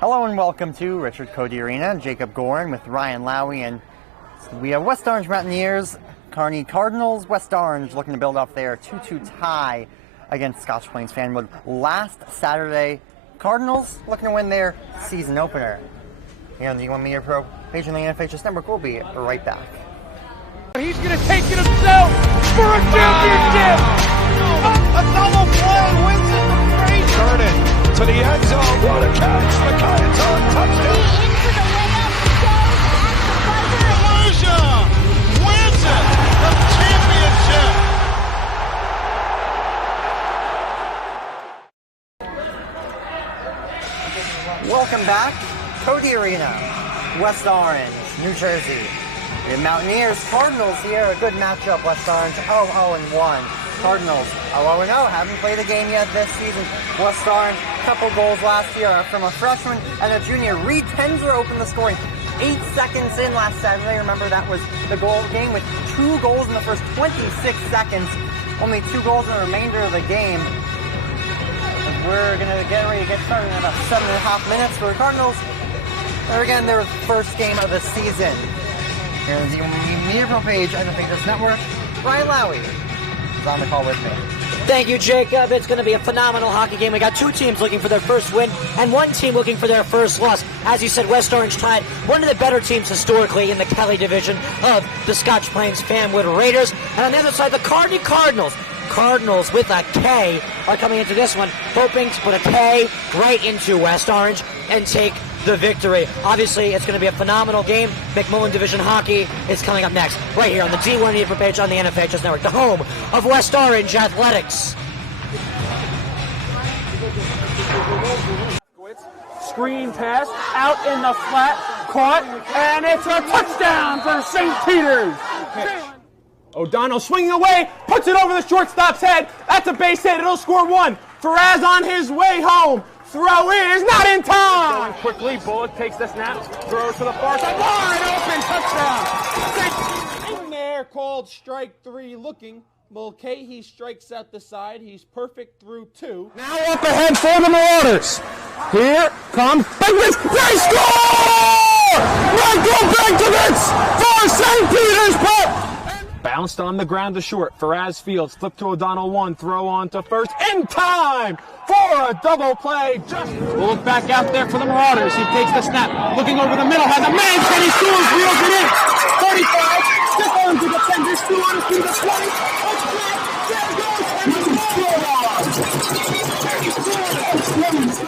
Hello and welcome to Richard Cody Arena. Jacob Goren with Ryan Lowy, and we have West Orange Mountaineers, Kearny Kardinals. West Orange looking to build off their 2-2 tie against Scotch Plains-Fanwood last Saturday. Cardinals looking to win their season opener. Here on the D1 Media Pro page on the NFHS Network. We'll be right back. He's going to take it himself for a championship! A double play wins it from Frazier! Goren to the end zone. What a catch! McMullen's on touchdown! Into the layup goes at the buzzer. Wins it! The championship! Welcome back, Cody Arena, West Orange, New Jersey. The Mountaineers, Cardinals here, a good matchup. West Orange 0-1. Cardinals 0-0, haven't played a game yet this season. West Orange, couple goals last year from a freshman and a junior. Reed Tenzer opened the scoring 8 seconds in last Saturday. Remember, that was the goal game with 2 goals in the first 26 seconds. Only 2 goals in the remainder of the game. We're going to get ready to get started in about 7.5 minutes for the Cardinals. They're again their first game of the season. Here on the Media Pro page on the NJIIHL Network, Ryan Lowy is on the call with me. Thank you, Jacob. It's going to be a phenomenal hockey game. We got 2 teams looking for their first win and 1 team looking for their first loss. As you said, West Orange tied one of the better teams historically in the Kelly division of the Scotch Plains-Fanwood Raiders. And on the other side, the Kearny Cardinals. Cardinals with a K are coming into this one, hoping to put a K right into West Orange and take the victory. Obviously, it's going to be a phenomenal game. McMullen Division Hockey is coming up next, right here on the D1 Media page on the NFHS Network, the home of West Orange Athletics. Screen pass, out in the flat, caught, and it's a touchdown for St. Peter's. O'Donnell swinging away, puts it over the shortstop's head. That's a base hit. It'll score 1. Faraz on his way home. Throw is not in time. Going quickly, Bullock takes the snap, throws to the far side. Wide open, touchdown. In there, called strike 3 looking. Mulcahy strikes out the side. He's perfect through 2. Now up ahead for the Marauders. Here comes Bigwitz. They score! Michael Bigwitz for St. Peter's Pep. Bounced on the ground to short. Faraz Fields, flip to O'Donnell 1, throw on to first, in time for a double play. We'll look back out there for the Marauders. He takes the snap, looking over the middle, has a man, can he scores, reels it in. 35, stick on to the 10, just 2 on his feet,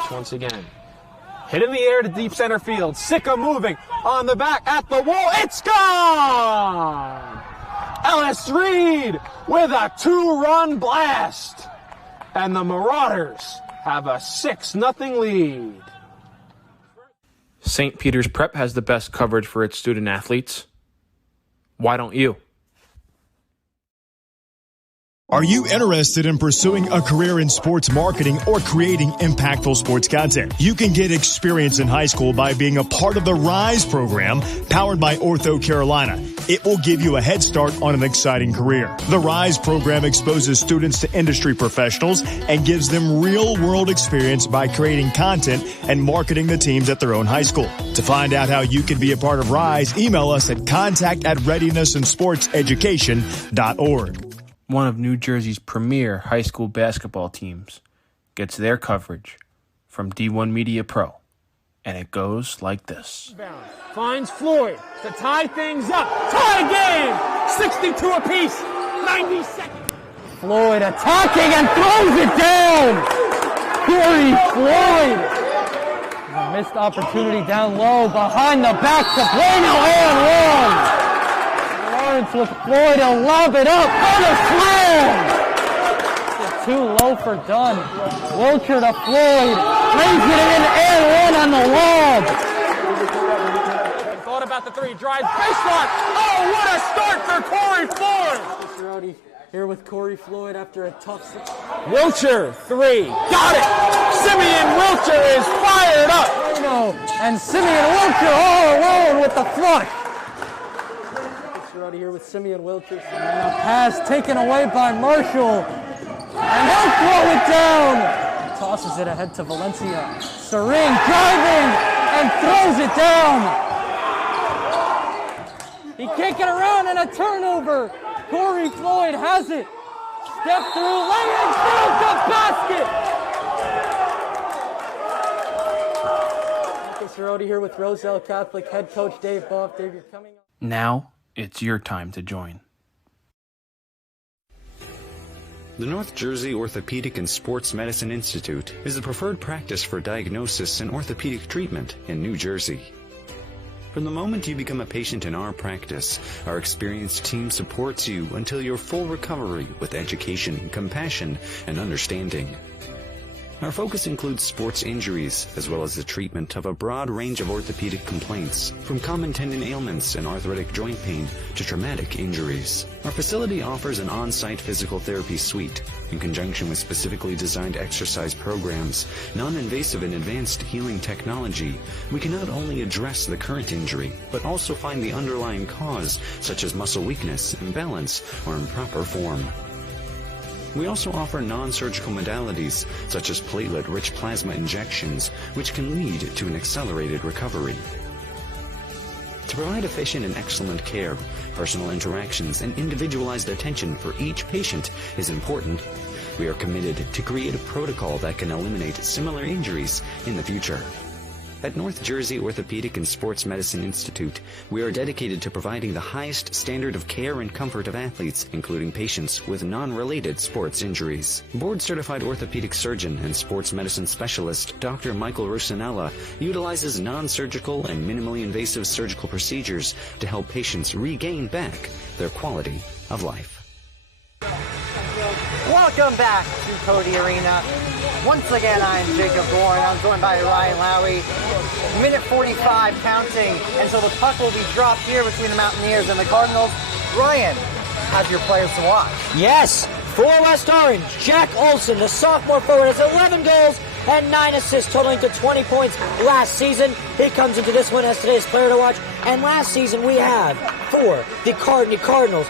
20. Once again. Hit in the air to deep center field. Sicka moving on the back at the wall. It's gone! Ellis Reed with a 2-run blast. And the Marauders have a 6-0 lead. St. Peter's Prep has the best coverage for its student athletes. Why don't you? Are you interested in pursuing a career in sports marketing or creating impactful sports content? You can get experience in high school by being a part of the RISE program powered by Ortho Carolina. It will give you a head start on an exciting career. The RISE program exposes students to industry professionals and gives them real-world experience by creating content and marketing the teams at their own high school. To find out how you can be a part of RISE, email us at contact@readinessandsportseducation.org. One of New Jersey's premier high school basketball teams gets their coverage from D1 Media Pro, and it goes like this. Finds Floyd to tie things up. Tie game! 62 apiece. 90 seconds. Floyd attacking and throws it down. Corey Floyd. A missed opportunity down low behind the back to Bueno and 1. Lawrence with Floyd to lob it up for the slam. Too low for Dunn. Wilcher to Floyd. Brings it in and 1 on the lob. Thought about the 3. Drives baseline. Oh, what a start for Corey Floyd. Here with Corey Floyd after a tough 6. Wilcher, 3. Got it. Simeon Wilcher is fired up. And Simeon Wilcher all alone with the flush. Here with Simeon Wilcher. And a pass taken away by Marshall. And he'll throw it down tosses it ahead to Valencia. Serene driving and throws it down. He can't get around and a turnover. Corey Floyd has it. Step through lane, through the basket. Marcus Cerroti here with Roselle Catholic head coach Dave Boff. Dave, you're coming up. Now it's your time to join. The North Jersey Orthopedic and Sports Medicine Institute is the preferred practice for diagnosis and orthopedic treatment in New Jersey. From the moment you become a patient in our practice, our experienced team supports you until your full recovery with education, compassion, and understanding. Our focus includes sports injuries, as well as the treatment of a broad range of orthopedic complaints, from common tendon ailments and arthritic joint pain to traumatic injuries. Our facility offers an on-site physical therapy suite. In conjunction with specifically designed exercise programs, non-invasive and advanced healing technology, we can not only address the current injury, but also find the underlying cause, such as muscle weakness, imbalance, or improper form. We also offer non-surgical modalities, such as platelet-rich plasma injections, which can lead to an accelerated recovery. To provide efficient and excellent care, personal interactions and individualized attention for each patient is important. We are committed to create a protocol that can eliminate similar injuries in the future. At North Jersey Orthopedic and Sports Medicine Institute, we are dedicated to providing the highest standard of care and comfort of athletes, including patients with non-related sports injuries. Board-certified orthopedic surgeon and sports medicine specialist Dr. Michael Rusinella utilizes non-surgical and minimally invasive surgical procedures to help patients regain back their quality of life. Welcome back to Cody Arena. Once again, I'm Jacob Goren. I'm joined by Ryan Lowy. Minute 45 counting, and so the puck will be dropped here between the Mountaineers and the Cardinals. Ryan, how's your players to watch? Yes, for West Orange, Jack Olson, the sophomore forward, has 11 goals and 9 assists, totaling to 20 points last season. He comes into this one as today's player to watch. And last season we have, for the Kearny Kardinals,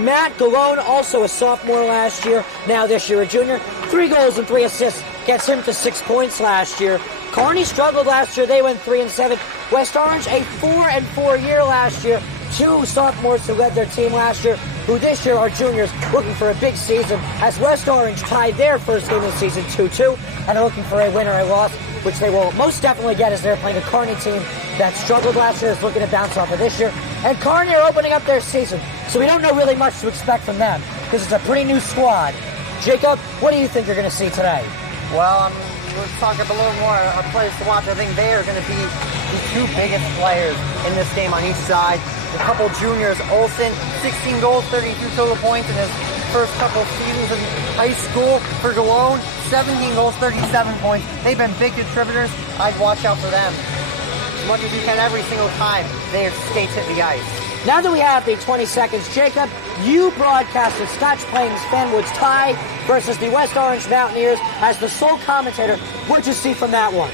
Matt Goren, also a sophomore last year, now this year a junior. 3 goals and 3 assists, gets him to 6 points last year. Kearny struggled last year, they went 3-7. West Orange, a 4-4 year last year. 2 sophomores who led their team last year, who this year are juniors, looking for a big season, as West Orange tied their first game of the season 2-2, and are looking for a win or a loss, which they will most definitely get as they're playing a Kearny team that struggled last year, is looking to bounce off of this year. And Kearny are opening up their season, so we don't know really much to expect from them, because it's a pretty new squad. Jacob, what do you think you're going to see today? Well, let's talk a little more about players to watch. I think they are going to be the 2 biggest players in this game on each side. A couple juniors, Olson, 16 goals, 32 total points in his first couple seasons in high school. For Goren, 17 goals, 37 points. They've been big contributors. I'd watch out for them as much as you can every single time their skates hit the ice. Now that we have the 20 seconds, Jacob, you broadcasted Scotch Plains-Fanwood's tie versus the West Orange Mountaineers as the sole commentator. What'd you see from that one?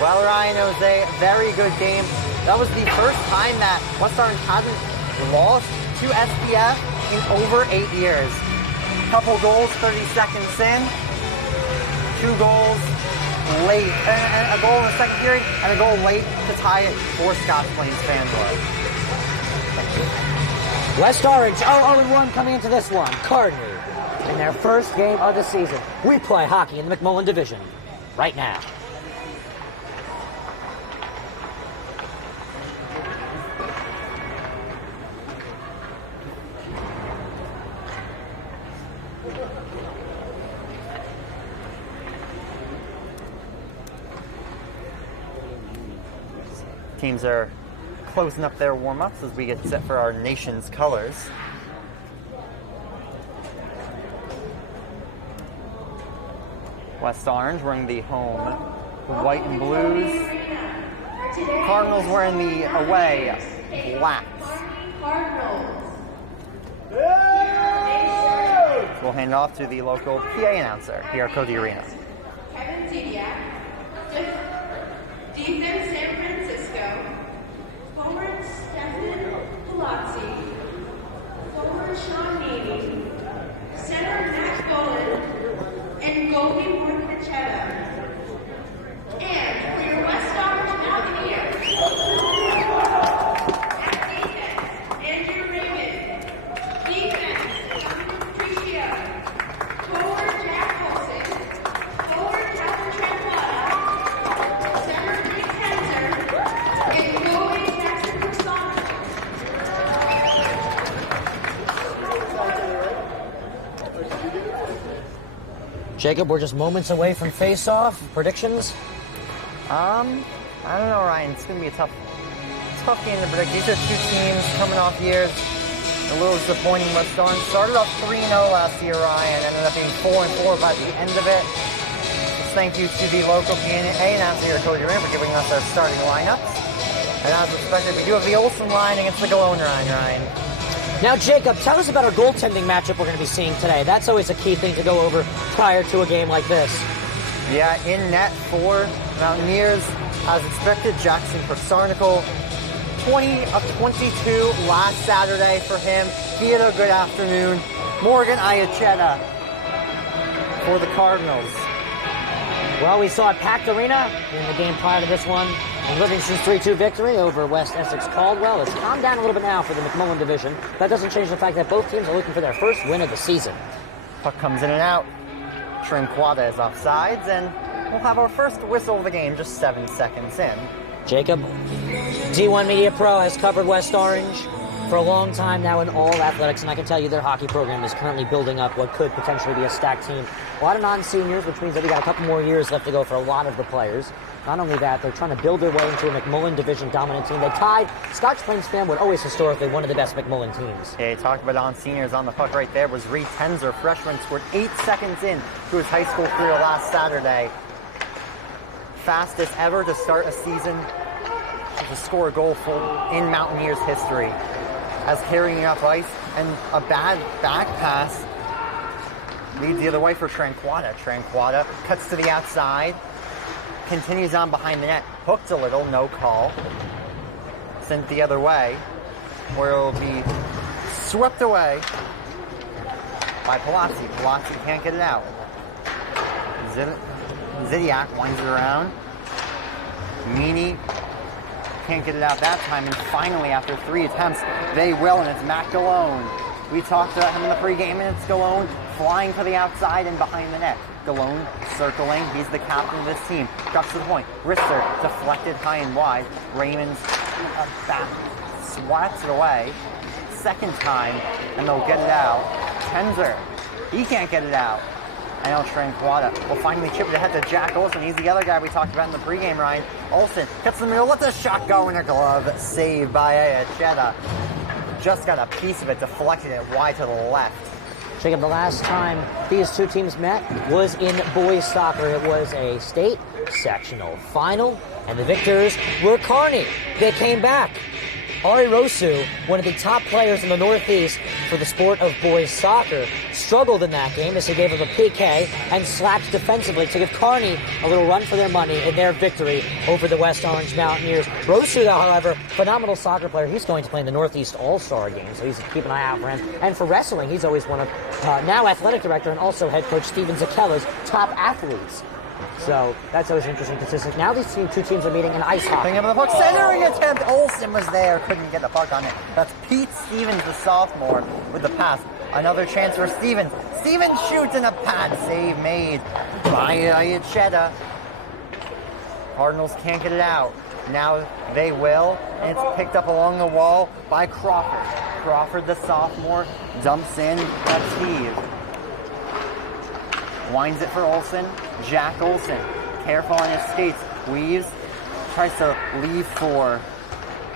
Well, Ryan, it was a very good game. That was the first time that West Orange hasn't lost to SPF in over 8 years. Couple goals 30 seconds in, 2 goals late, a goal in the second period, and a goal late to tie it for Scotch Plains-Fanwood. West Orange 0-1 coming into this one. Kearny in their first game of the season. We play hockey in the McMullen division right now. Teams are closing up their warm-ups as we get set for our nation's colors. West Orange wearing the home white and blues. Cardinals wearing the away blacks. We'll hand it off to the local PA announcer here at Cody Arena. Defense San Francisco. Forward Stefan Palazzi. Forward Sean Navy. Center Matt Goren. And goalie Mark Jacob, we're just moments away from face-off. Predictions? I don't know, Ryan. It's going to be a tough game to predict. These are two teams coming off years a little disappointing. West Orange started off 3-0 last year, Ryan. Ended up being 4-4 by the end of it. Just thank you to the local PNA announcer here, Cody Rand, for giving us our starting lineups. And as expected, we do have the Olsen line against the Goren line, Ryan. Now, Jacob, tell us about our goaltending matchup we're going to be seeing today. That's always a key thing to go over prior to a game like this. Yeah, in net for Mountaineers, as expected, Jackson Persarnical. 20 of 22 last Saturday for him. He had a good afternoon. Morgan Iacheta for the Cardinals. Well, we saw a packed arena in the game prior to this one. And Livingston's 3-2 victory over West Essex Caldwell. It's calmed down a little bit now for the McMullen division. That doesn't change the fact that both teams are looking for their first win of the season. Puck comes in and out. Trinquada is offsides, and we'll have our first whistle of the game just 7 seconds in. Jacob, D1 Media Pro has covered West Orange for a long time now in all athletics, and I can tell you their hockey program is currently building up what could potentially be a stacked team. A lot of non-seniors, which means that we got a couple more years left to go for a lot of the players. Not only that, they're trying to build their way into a McMullen division dominant team. They tied Scotch Plains-Fanwood, always historically one of the best McMullen teams. Yeah, talk about non-seniors. On the puck right there was Reed Tenzer, freshman, scored 8 seconds in to his high school career last Saturday. Fastest ever to start a season to score a goal in Mountaineers history. As carrying up ice, and a bad back pass leads the other way for Trinquada. Trinquada cuts to the outside, continues on behind the net, hooked a little, no call. Sent the other way, where it will be swept away by Palazzi. Palazzi can't get it out. Zidiak winds it around. Meany can't get it out that time, and finally, after 3 attempts, they will, and it's Matt Galone. We talked about him in the pregame, and it's Galone flying to the outside and behind the net. Galone circling, he's the captain of this team. Drops to the point. Rister deflected high and wide. Raymond's back swats it away. Second time, and they'll get it out. Tenzer, he can't get it out. And now Trinquada will finally chip it ahead to Jack Olsen. He's the other guy we talked about in the pregame, Ryan. Olsen cuts in the middle, lets a shot go in a glove. Saved by Iacheta. Just got a piece of it, deflected it wide to the left. Jacob, the last time these two teams met was in boys soccer. It was a state sectional final, and the victors were Kearny. They came back. Ari Rosu, one of the top players in the Northeast for the sport of boys soccer, struggled in that game as he gave up a PK and slapped defensively to give Kearny a little run for their money in their victory over the West Orange Mountaineers. Rosu, however, phenomenal soccer player. He's going to play in the Northeast All-Star game, so he's keep an eye out for him. And for wrestling, he's always one of now athletic director and also head coach Steven Zakella's top athletes. So that's always an interesting statistic. Now these two teams are meeting in ice hockey. Picking up the puck, centering attempt. Olsen was there, couldn't get the puck on it. That's Pete Stevens, the sophomore, with the pass. Another chance for Stevens. Stevens shoots in a pad save made by Iacheta. Cardinals can't get it out. Now they will, and it's picked up along the wall by Crawford. Crawford, the sophomore, dumps in. That's heave. Winds it for Olsen. Jack Olsen, careful on his skates, weaves, tries to leave for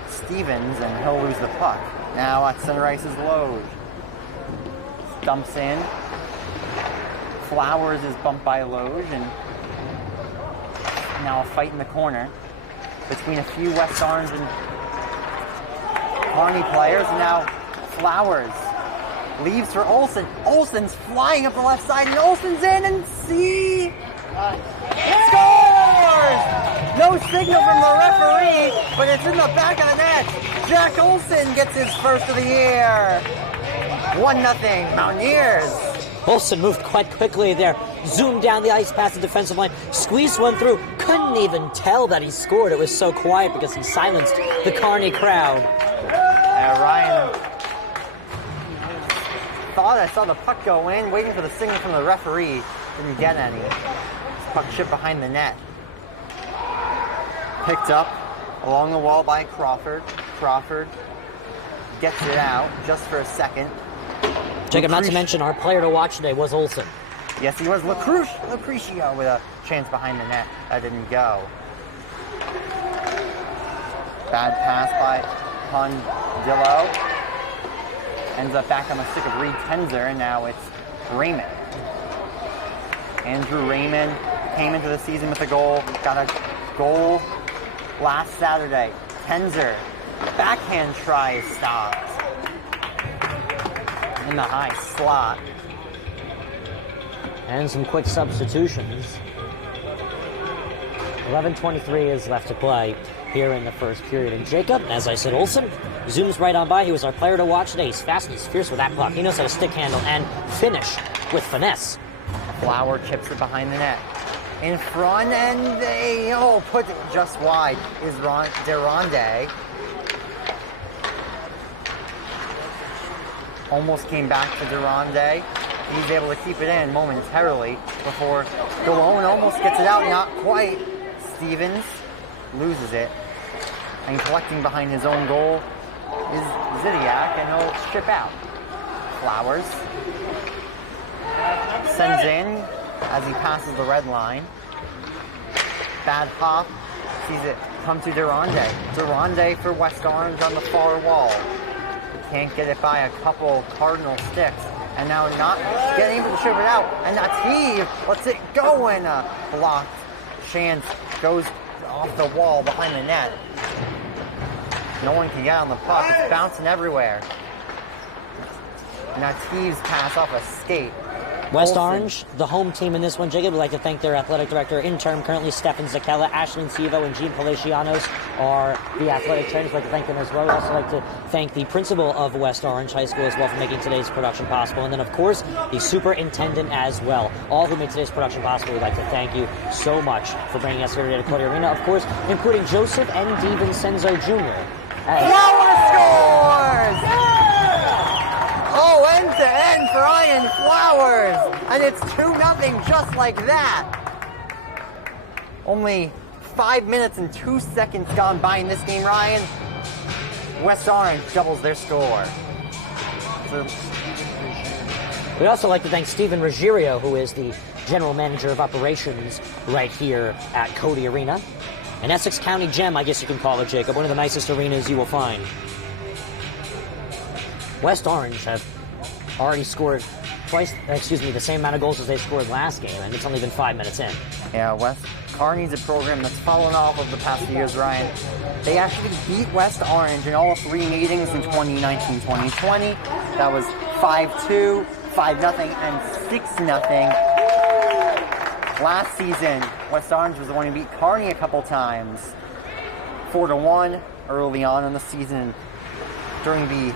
Stevens, and he'll lose the puck. Now at center ice is Lowy. Dumps in. Flowers is bumped by Lowy, and now a fight in the corner between a few West Orange and Kearny players, and now Flowers leaves for Olsen. Olsen's flying up the left side, and Olsen's in, and scores! No signal from the referee, but it's in the back of the net. Jack Olsen gets his first of the year. 1-0 Mountaineers. Olsen moved quite quickly there, zoomed down the ice past the defensive line, squeezed one through, couldn't even tell that he scored. It was so quiet because he silenced the Kearny crowd. Ryan thought I saw the puck go in, waiting for the signal from the referee. Didn't get any. Puck chip behind the net. Picked up along the wall by Crawford. Crawford gets it out just for a second. Jacob, not to mention our player to watch today was Olsen. Yes, he was. Lucretio with a chance behind the net. That didn't go. Bad pass by Pondillo. Ends up back on the stick of Reed Tenzer, and now it's Raymond. Andrew Raymond came into the season with a goal. Got a goal last Saturday. Tenzer, backhand try is stopped. In the high slot. And some quick substitutions. 11:23 is left to play here in the first period. And Jacob, as I said, Olsen zooms right on by. He was our player to watch today. He's fast and he's fierce with that puck. He knows how to stick handle and finish with finesse. Flower chips it behind the net. In front, and they put it just wide is Deronde. Almost came back to Deronde. He's able to keep it in momentarily before Goren almost gets it out, not quite. Stevens loses it. And collecting behind his own goal is Zidiak, and he'll strip out. Flowers sends in as he passes the red line. Bad hop, sees it come to Deronde. Deronde for West Orange on the far wall. Can't get it by a couple Cardinal sticks. And now not getting able to strip it out. And that's heave. Lets it go, and blocked. Chance goes off the wall behind the net. No one can get on the puck. It's bouncing everywhere. Now Teves pass off a skate. West Olsen. Orange, the home team in this one. Jacob would like to thank their athletic director intern, currently Stefan Zakella, Ashlyn Sivo, and Jean Palacianos are the athletic trainers. I'd like to thank them as well. I'd also like to thank the principal of West Orange High School as well for making today's production possible. And then, of course, the superintendent as well. All who made today's production possible, we'd like to thank you so much for bringing us here today to Cody Arena. Of course, including Joseph N. DiVincenzo Jr. Flower scores! Oh, end-to-end for Ryan Flowers! And it's 2-0 just like that. Only 5 minutes and 2 seconds gone by in this game, Ryan. West Orange doubles their score. We'd also like to thank Stephen Ruggiero, who is the general manager of operations right here at Cody Arena. An Essex County gem, I guess you can call it, Jacob. One of the nicest arenas you will find. West Orange have already scored the same amount of goals as they scored last game, and it's only been 5 minutes in. Yeah, Kearny's a program that's fallen off of the past few years, Ryan. They actually beat West Orange in all 3 meetings in 2019-2020. That was 5-2, 5-0, and 6-0. Last season, West Orange was the one who beat Kearny a couple times. 4-1 early on in the season during the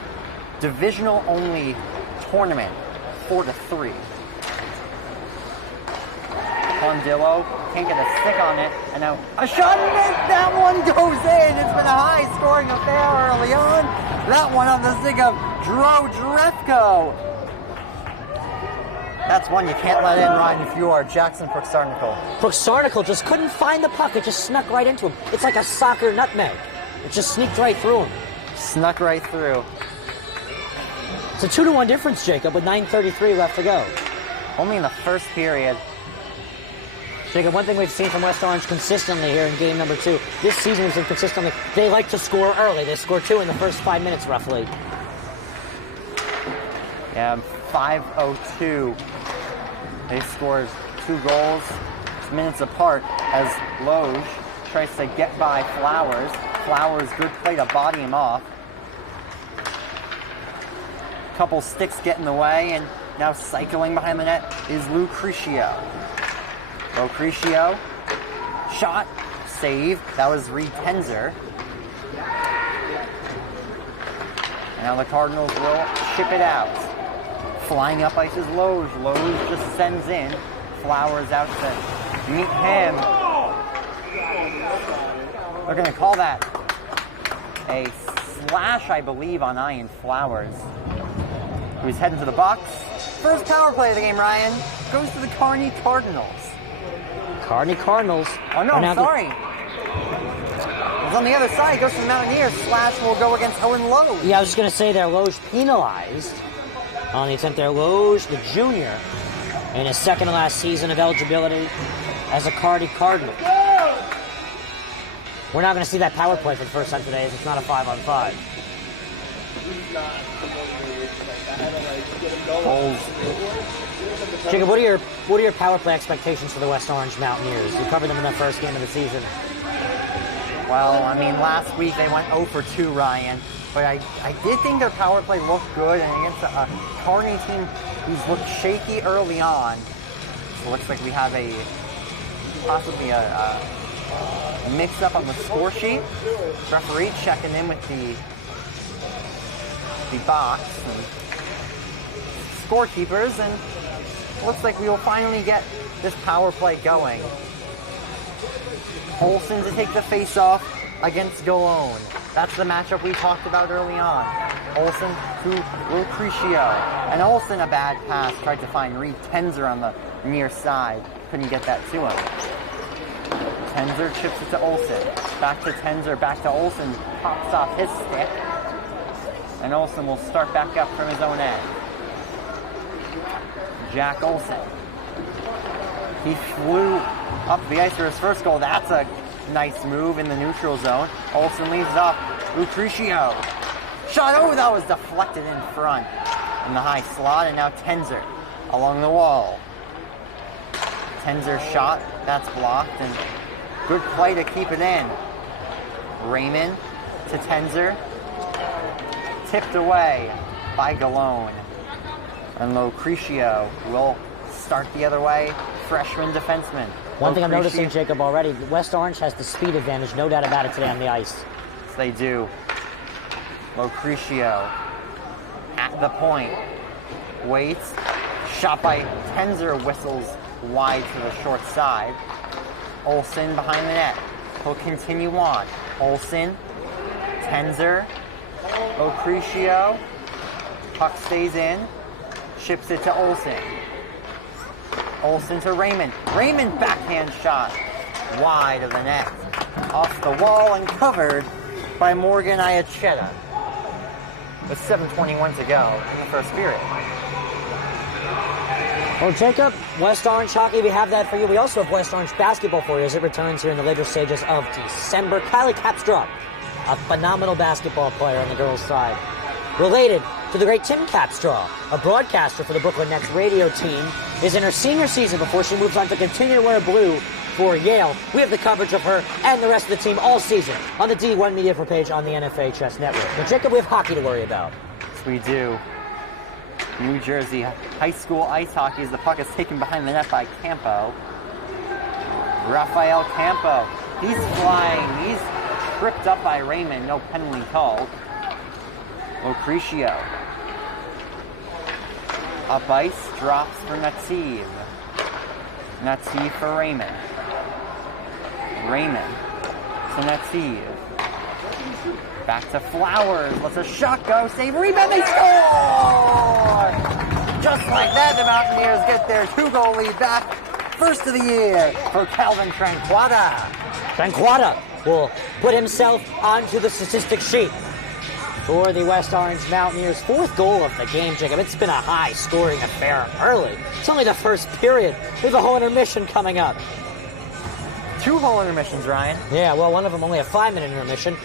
divisional-only tournament, 4-3. Pondillo can't get a stick on it, and now a shot, and that one goes in. It's been a high-scoring affair early on. That one on the stick of Dro Drefko. That's one you can't let in, Ryan, if you are Jackson Proxarnicle. Proxarnicle just couldn't find the puck. It just snuck right into him. It's like a soccer nutmeg. It just sneaked right through him. Snuck right through. It's a 2-1 difference, Jacob, with 9:33 left to go. Only in the first period. Jacob, one thing we've seen from West Orange consistently here in game number 2, this season we've seen consistently, they like to score early. They score 2 in the first 5 minutes, roughly. Yeah, 5:02. They scored 2 goals, minutes apart, as Lowy tries to get by Flowers. Flowers, good play to body him off. Couple sticks get in the way, and now cycling behind the net is Lucretio. Lucretio, shot, save. That was Reed Tenzer. And now the Cardinals will ship it out. Flying up ice is Lowy. Lowy just sends in. Flowers out to meet him. They're going to call that a slash, I believe, on Ian Flowers, who's heading to the box. First power play of the game, Ryan, goes to the Kearny Kardinals. Kearny Cardinals. Oh, no, I'm sorry. It's on the other side. It goes to the Mountaineers. Slash will go against Owen Lowy. Yeah, I was just going to say there, Lowy penalized on the attempt there. Lowy, the junior, in his second to last season of eligibility as a Kearny Cardinal. We're not going to see that power play for the first time today, as it's not a 5-on-5. Jacob, what are your power play expectations for the West Orange Mountaineers? You covered them in the first game of the season. Well, I mean, last week they went 0 for 2, Ryan. But I did think their power play looked good, and against a Kearny team who's looked shaky early on. So it looks like we have possibly a mix-up on the score sheet. Referee checking in with the box and scorekeepers, and looks like we will finally get this power play going. Olsen to take the face-off against Goren. That's the matchup we talked about early on. Olsen to Lucrecio. And Olsen, a bad pass, tried to find Reed Tenzer on the near side. Couldn't get that to him. Tenzer chips it to Olsen. Back to Tenzer, back to Olsen. Pops off his stick. And Olsen will start back up from his own end. Jack Olsen. He flew up the ice for his first goal. That's a nice move in the neutral zone. Olsen leaves it off. Lucrecio. Shot. Oh, that was deflected in front in the high slot. And now Tenzer along the wall. Tenzer shot. That's blocked. And good play to keep it in. Raymond to Tenzer. Tipped away by Galone. And Lucrecio will start the other way. Freshman defenseman. One thing I'm noticing, Jacob, already, West Orange has the speed advantage, no doubt about it, today on the ice. Yes, they do. Lucrecio at the point. Waits. Shot by Tenzer, whistles wide to the short side. Olsen behind the net. He'll continue on. Olsen. Tenzer. Lucrecio. Puck stays in. Ships it to Olsen. Olsen to Raymond. Raymond backhand shot. Wide of the net. Off the wall and covered by Morgan Iachetta. With 7:21 to go in the first period. Well, Jacob, West Orange hockey, we have that for you. We also have West Orange basketball for you as it returns here in the later stages of December. Kylie Capstrop, a phenomenal basketball player on the girls' side. Related to the great Tim Capstraw, a broadcaster for the Brooklyn Nets radio team, is in her senior season before she moves on to continue to wear blue for Yale. We have the coverage of her and the rest of the team all season on the D1 Media page on the NFHS network. Now, Jacob, we have hockey to worry about. Yes, we do. New Jersey high school ice hockey as the puck is taken behind the net by Campo. Rafael Campo. He's flying. He's tripped up by Raymond. No penalty called. Lucrecio. Up ice, drops for Nativ. Nativ for Raymond. Raymond to Nativ. Back to Flowers. Let's a shot go. Save, rebound, they score! Just like that, the Mountaineers get their 2-goal lead back. First of the year for Calvin Tranquata. Tranquata will put himself onto the statistic sheet for the West Orange Mountaineers. 4th goal of the game, Jacob. It's been a high-scoring affair early. It's only the first period. We have a whole intermission coming up. 2 whole intermissions, Ryan. Yeah, well, one of them only a 5-minute intermission.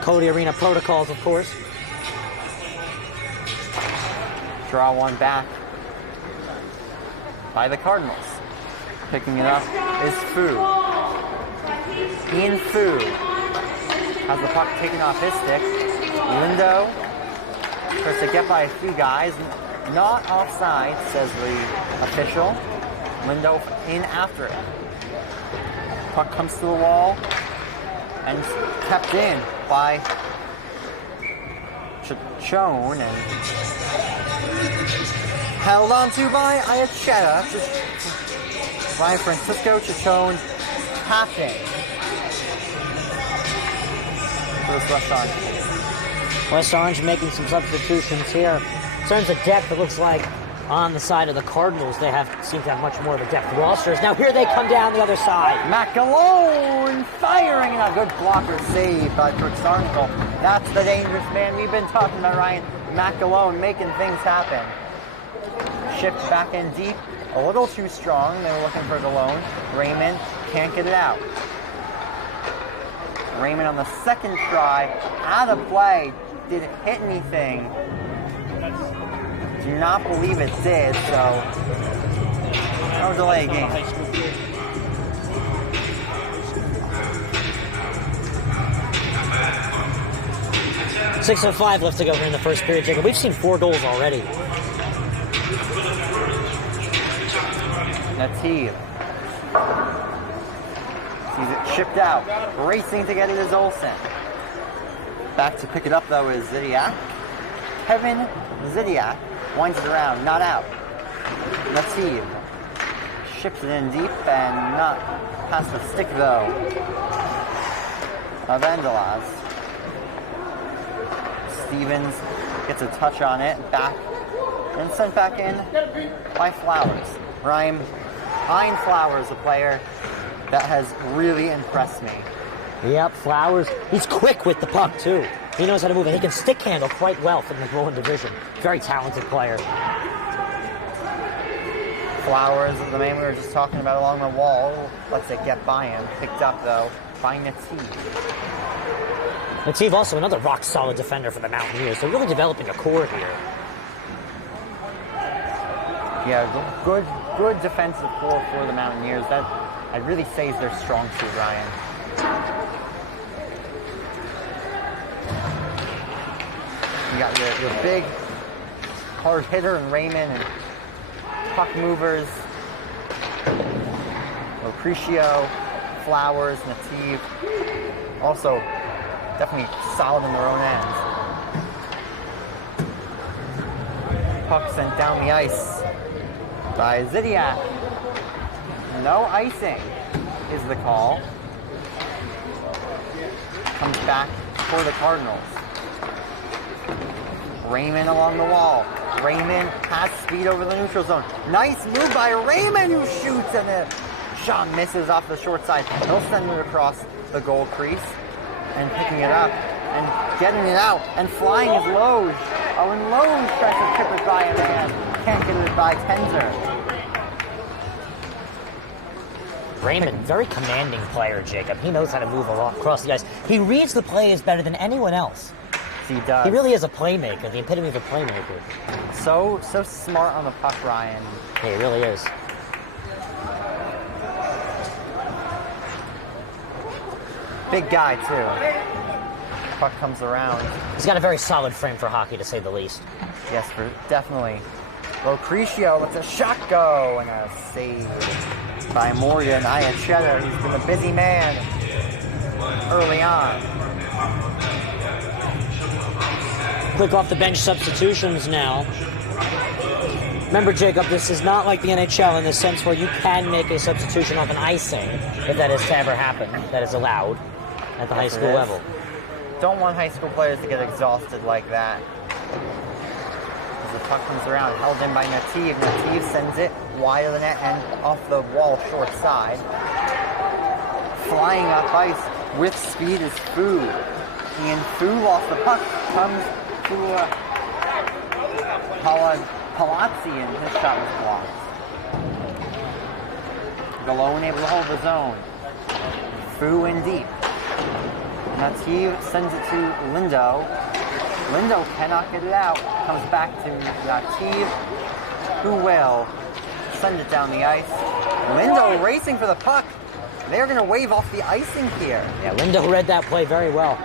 Cody Arena protocols, of course. Draw one back by the Cardinals. Picking it up is Fu. Ian Fu has the puck taken off his stick. Lindo tries to get by a few guys. Not offside, says the official. Lindo in after it. Puck comes to the wall and kept in by Chachone and held on to by Iachetta. By Francisco Chachone tapping for this West Orange team. West Orange making some substitutions here. In terms of depth, it looks like on the side of the Cardinals, they seem to have much more of a depth roster. Now here they come down the other side. McMullen firing, and a good blocker save by Brooks Arnkel. That's the dangerous man we've been talking about, Ryan. McMullen making things happen. Shift back in deep a little too strong. They were looking for Goren. Raymond can't get it out. Raymond on the second try, out of play. Did it hit anything? Do not believe it did, so no delay game. 6:05 left to go here in the first period, Jacob. We've seen 4 goals already. Nativ sees it chipped out. Racing to get it is Olsen. Back to pick it up, though, is Zidiak. Kevin Zidiak winds it around, not out. Nativ ships it in deep and not past the stick, though, of Andelaz. Stevens gets a touch on it, back, and sent back in by Flowers. Ryan Flowers, a player that has really impressed me. Yep, Flowers. He's quick with the puck, too. He knows how to move it. He can stick handle quite well for the McMullen division. Very talented player. Flowers, the man we were just talking about along the wall, lets it get by him. Picked up, though, by Nativ. Nativ also another rock-solid defender for the Mountaineers. They're really developing a core here. Yeah, good defensive core for the Mountaineers. That I'd really say is their strong suit, Ryan. You got your big hard hitter in Raymond and puck movers. Lucrecio, Flowers, Nativ. Also, definitely solid in their own ends. Puck sent down the ice by Zidiak. No icing is the call. Comes back for the Cardinals. Raymond along the wall. Raymond has speed over the neutral zone. Nice move by Raymond, who shoots, and the shot misses off the short side. He'll send it across the goal crease and picking it up and getting it out and flying is Lowy. Oh, and Lowy tries to chip it by him again. Can't get it by Tenzer. Raymond, very commanding player, Jacob. He knows how to move across the ice. He reads the plays better than anyone else. He does. He really is a playmaker, the epitome of a playmaker. So smart on the puck, Ryan. Yeah, he really is. Big guy, too. Puck comes around. He's got a very solid frame for hockey, to say the least. Yes, definitely. Lucrecio lets a shot go and a save by Morgan. Iachetta, he's been a busy man early on. Quick off the bench substitutions now. Remember, Jacob, this is not like the NHL in the sense where you can make a substitution off an icing, if that is to ever happen. That is allowed at the high school level. Don't want high school players to get exhausted like that. As the puck comes around, held in by Nativ. Nativ sends it wide of the net and off the wall short side. Flying up ice with speed is Fu. And Fu lost the puck. Comes to Palazzi, and his shot was blocked. Goren able to hold the zone. Fu in deep. Nativ sends it to Lindo. Lindo cannot get it out. Comes back to Nativ, who will send it down the ice. Lindo racing for the puck. They're going to wave off the icing here. Yeah, Lindo read that play very well.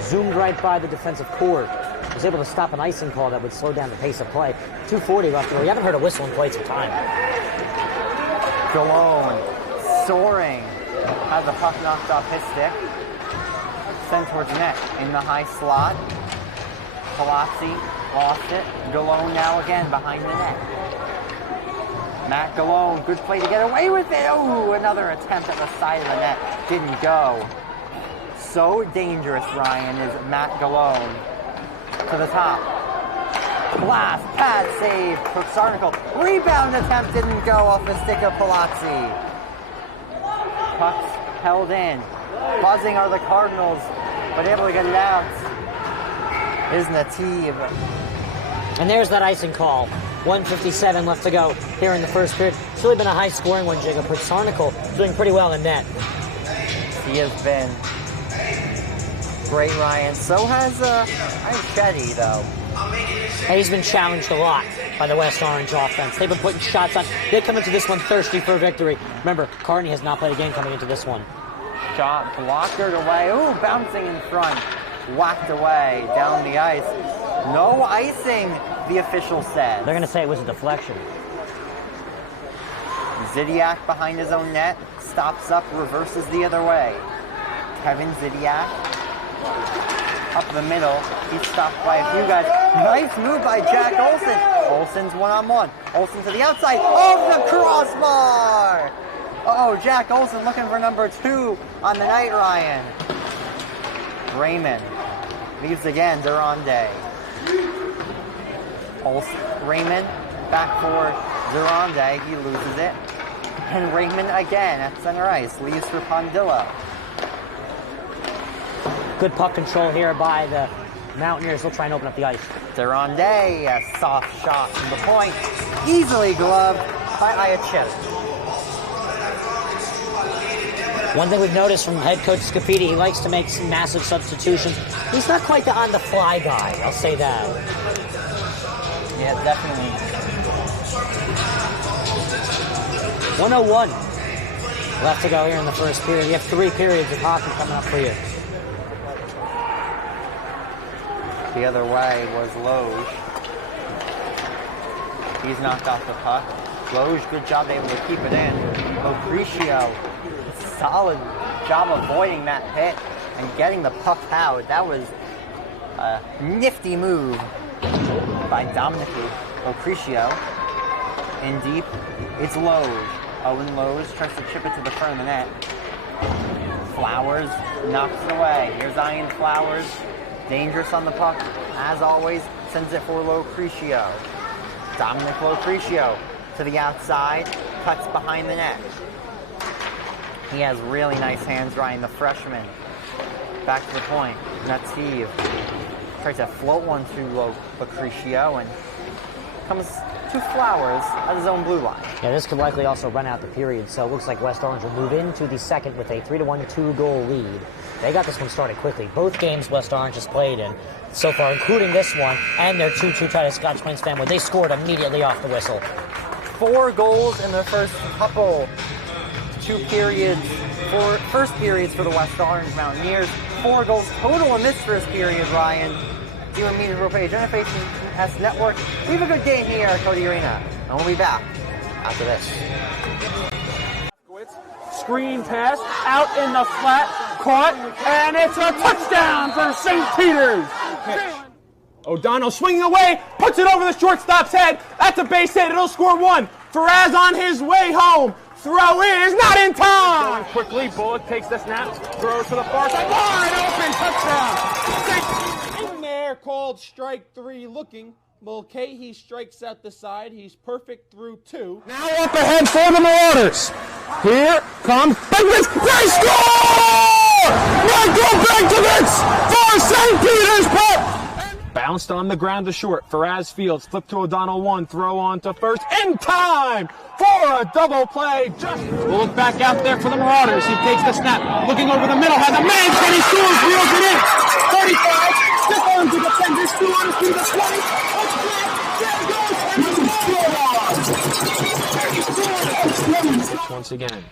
Zoomed right by the defensive cord. Was able to stop an icing call that would slow down the pace of play. 2:40 left to go. We haven't heard a whistle in quite some time. Goren soaring. Has the puck knocked off his stick. Sent towards net in the high slot. Palazzi lost it. Goren now again behind the net. Matt Goren, good play to get away with it. Oh, another attempt at the side of the net. Didn't go. So dangerous, Ryan, is Matt Goren. To the top. Blast, pad save, Sarnicle. Rebound attempt didn't go off the stick of Palazzi. Pucks held in. Buzzing are the Cardinals, but able to get it out is Nativ. And there's that icing call. 1:57 left to go here in the first period. It's really been a high-scoring one, Jacob. Sarnicle doing pretty well in net. He has been great, Ryan. So has Shetty, though. And he's been challenged a lot by the West Orange offense. They've been putting shots on. They come into this one thirsty for a victory. Remember, Kearny has not played a game coming into this one. Shot blocked away. Ooh, bouncing in front. Whacked away down the ice. No icing, the official said. They're going to say it was a deflection. Zidiak behind his own net. Stops up, reverses the other way. Kevin Zidiak up the middle. He's stopped by a few guys. Nice move by Jack Olson. Olson's one-on-one. Olson to the outside of the crossbar. Uh-oh, Jack Olson looking for number 2 on the night, Ryan. Raymond leaves again, Durande. Raymond back for Durande. He loses it. And Raymond again at center ice. Leaves for Pondillo. Good puck control here by the Mountaineers. They'll try and open up the ice. Durande, a soft shot from the point. Easily gloved by Iachip. One thing we've noticed from head coach Scapiti, he likes to make some massive substitutions. He's not quite the on-the-fly guy, I'll say that. Yeah, definitely. 1:01 left to go here in the first period. You have 3 periods of hockey coming up for you. The other way was Lowy. He's knocked off the puck. Lowy, good job able to keep it in. Ocricio, solid job avoiding that hit and getting the puck out. That was a nifty move by Dominic Ocricio. In deep, it's Lowy. Owen Lowy tries to chip it to the front of the net. Flowers knocks it away. Here's Ian Flowers. Dangerous on the puck, as always, sends it for Locricio. Dominic Locricio to the outside, cuts behind the net. He has really nice hands, Ryan, the freshman. Back to the point, Nativ tries to float one to Locricio and comes to Flowers at his own blue line. Yeah, this could likely also run out the period, so it looks like West Orange will move into the second with a 3-1 2-goal lead. They got this one started quickly. Both games West Orange has played in so far, including this one, and their 2-2 tie to Scotch Plains-Fanwood. They scored immediately off the whistle. 4 goals in their first couple 2 periods, first periods for the West Orange Mountaineers. 4 goals total in this first period, Ryan. D1 Media Pro page, NFHS Network. We have a good game here at Cody Arena, and we'll be back after this. Screen pass, out in the flat, caught, and it's a touchdown for St. Peter's. O'Donnell swinging away, puts it over the shortstop's head. That's a base hit. It'll score 1. Faraz on his way home. Throw in is not in time. Going quickly, Bullock takes the snap, throws to the far side. Wide open, touchdown. In there, called strike 3 looking. Mulcahy strikes out the side. He's perfect through 2. Now up ahead for the Marauders. Here comes Bigwitz. They score! Michael Bigwitz for St. Peter's Prep. Bounced on the ground to short. Faraz Fields flipped to O'Donnell 1. Throw on to first. In time for a double play. We'll look back out there for the Marauders. He takes the snap. Looking over the middle. Has a man. Can he scores? Reels it in. 35. Stick on to defenders. 2 on to the 20. Once again.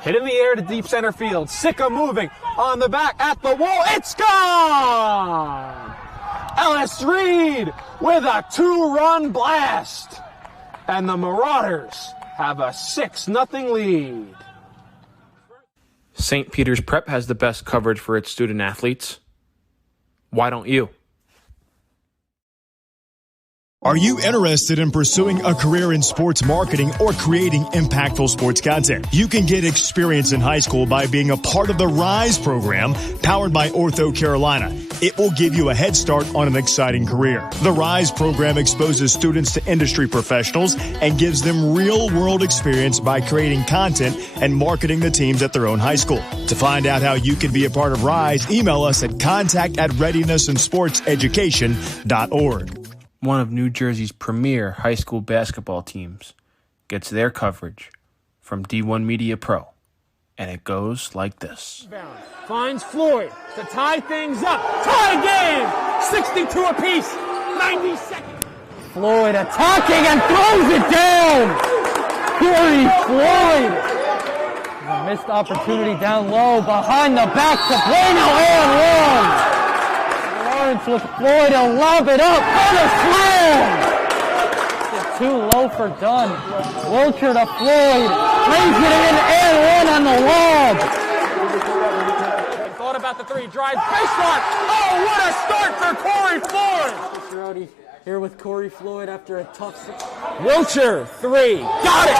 Hit in the air to deep center field. Sicka moving on the back at the wall. It's gone! Ellis Reed with a 2-run blast. And the Marauders have a 6-0 lead. St. Peter's Prep has the best coverage for its student athletes. Why don't you? Are you interested in pursuing a career in sports marketing or creating impactful sports content? You can get experience in high school by being a part of the RISE program powered by Ortho Carolina. It will give you a head start on an exciting career. The RISE program exposes students to industry professionals and gives them real-world experience by creating content and marketing the teams at their own high school. To find out how you can be a part of RISE, email us at contact@readinessandsportseducation.org. one of New Jersey's premier high school basketball teams, gets their coverage from D1 Media Pro, and it goes like this. Finds Floyd to tie things up. Tie game! 62 apiece. 90 seconds. Floyd attacking and throws it down. Kearny Floyd. A missed opportunity down low behind the back to Bueno and one. Lawrence with Floyd to lob it up for the slam. Too low for Dunn. Wilcher to Floyd. Brings it in and one on the lob. Thought about the three. Drives baseline. Oh, what a start for Corey Floyd. Here with Corey Floyd after a tough... Wilcher, three. Got it.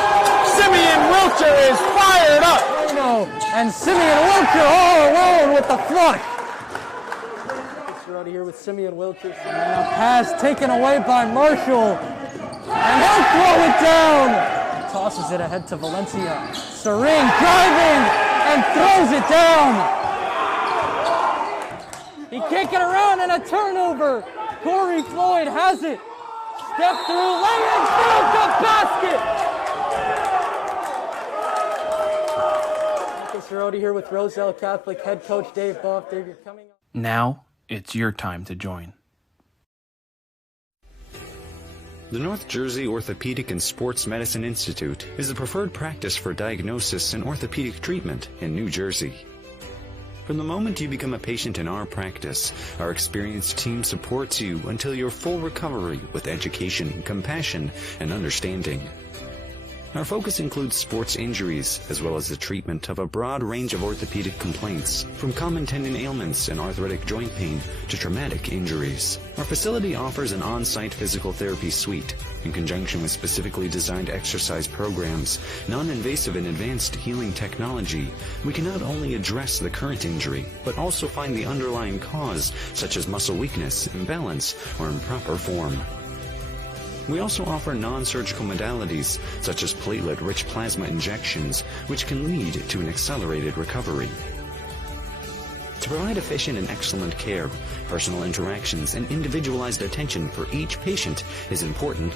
Simeon Wilcher is fired up. And Simeon Wilcher all alone with the flush. Here with Simeon Wilcher. And a pass taken away by Marshall. And he'll throw it down. Tosses it ahead to Valencia. Serene driving and throws it down. He can't get around and a turnover. Corey Floyd has it. Step through lane and throws the basket. Marcus here with Roselle Catholic head coach Dave Boff. Dave, you're coming up. Now it's your time to join. The North Jersey Orthopedic and Sports Medicine Institute is the preferred practice for diagnosis and orthopedic treatment in New Jersey. From the moment you become a patient in our practice, our experienced team supports you until your full recovery with education, compassion, and understanding. Our focus includes sports injuries, as well as the treatment of a broad range of orthopedic complaints, from common tendon ailments and arthritic joint pain to traumatic injuries. Our facility offers an on-site physical therapy suite. In conjunction with specifically designed exercise programs, non-invasive and advanced healing technology, we can not only address the current injury, but also find the underlying cause, such as muscle weakness, imbalance, or improper form. We also offer non-surgical modalities, such as platelet-rich plasma injections, which can lead to an accelerated recovery. To provide efficient and excellent care, personal interactions and individualized attention for each patient is important.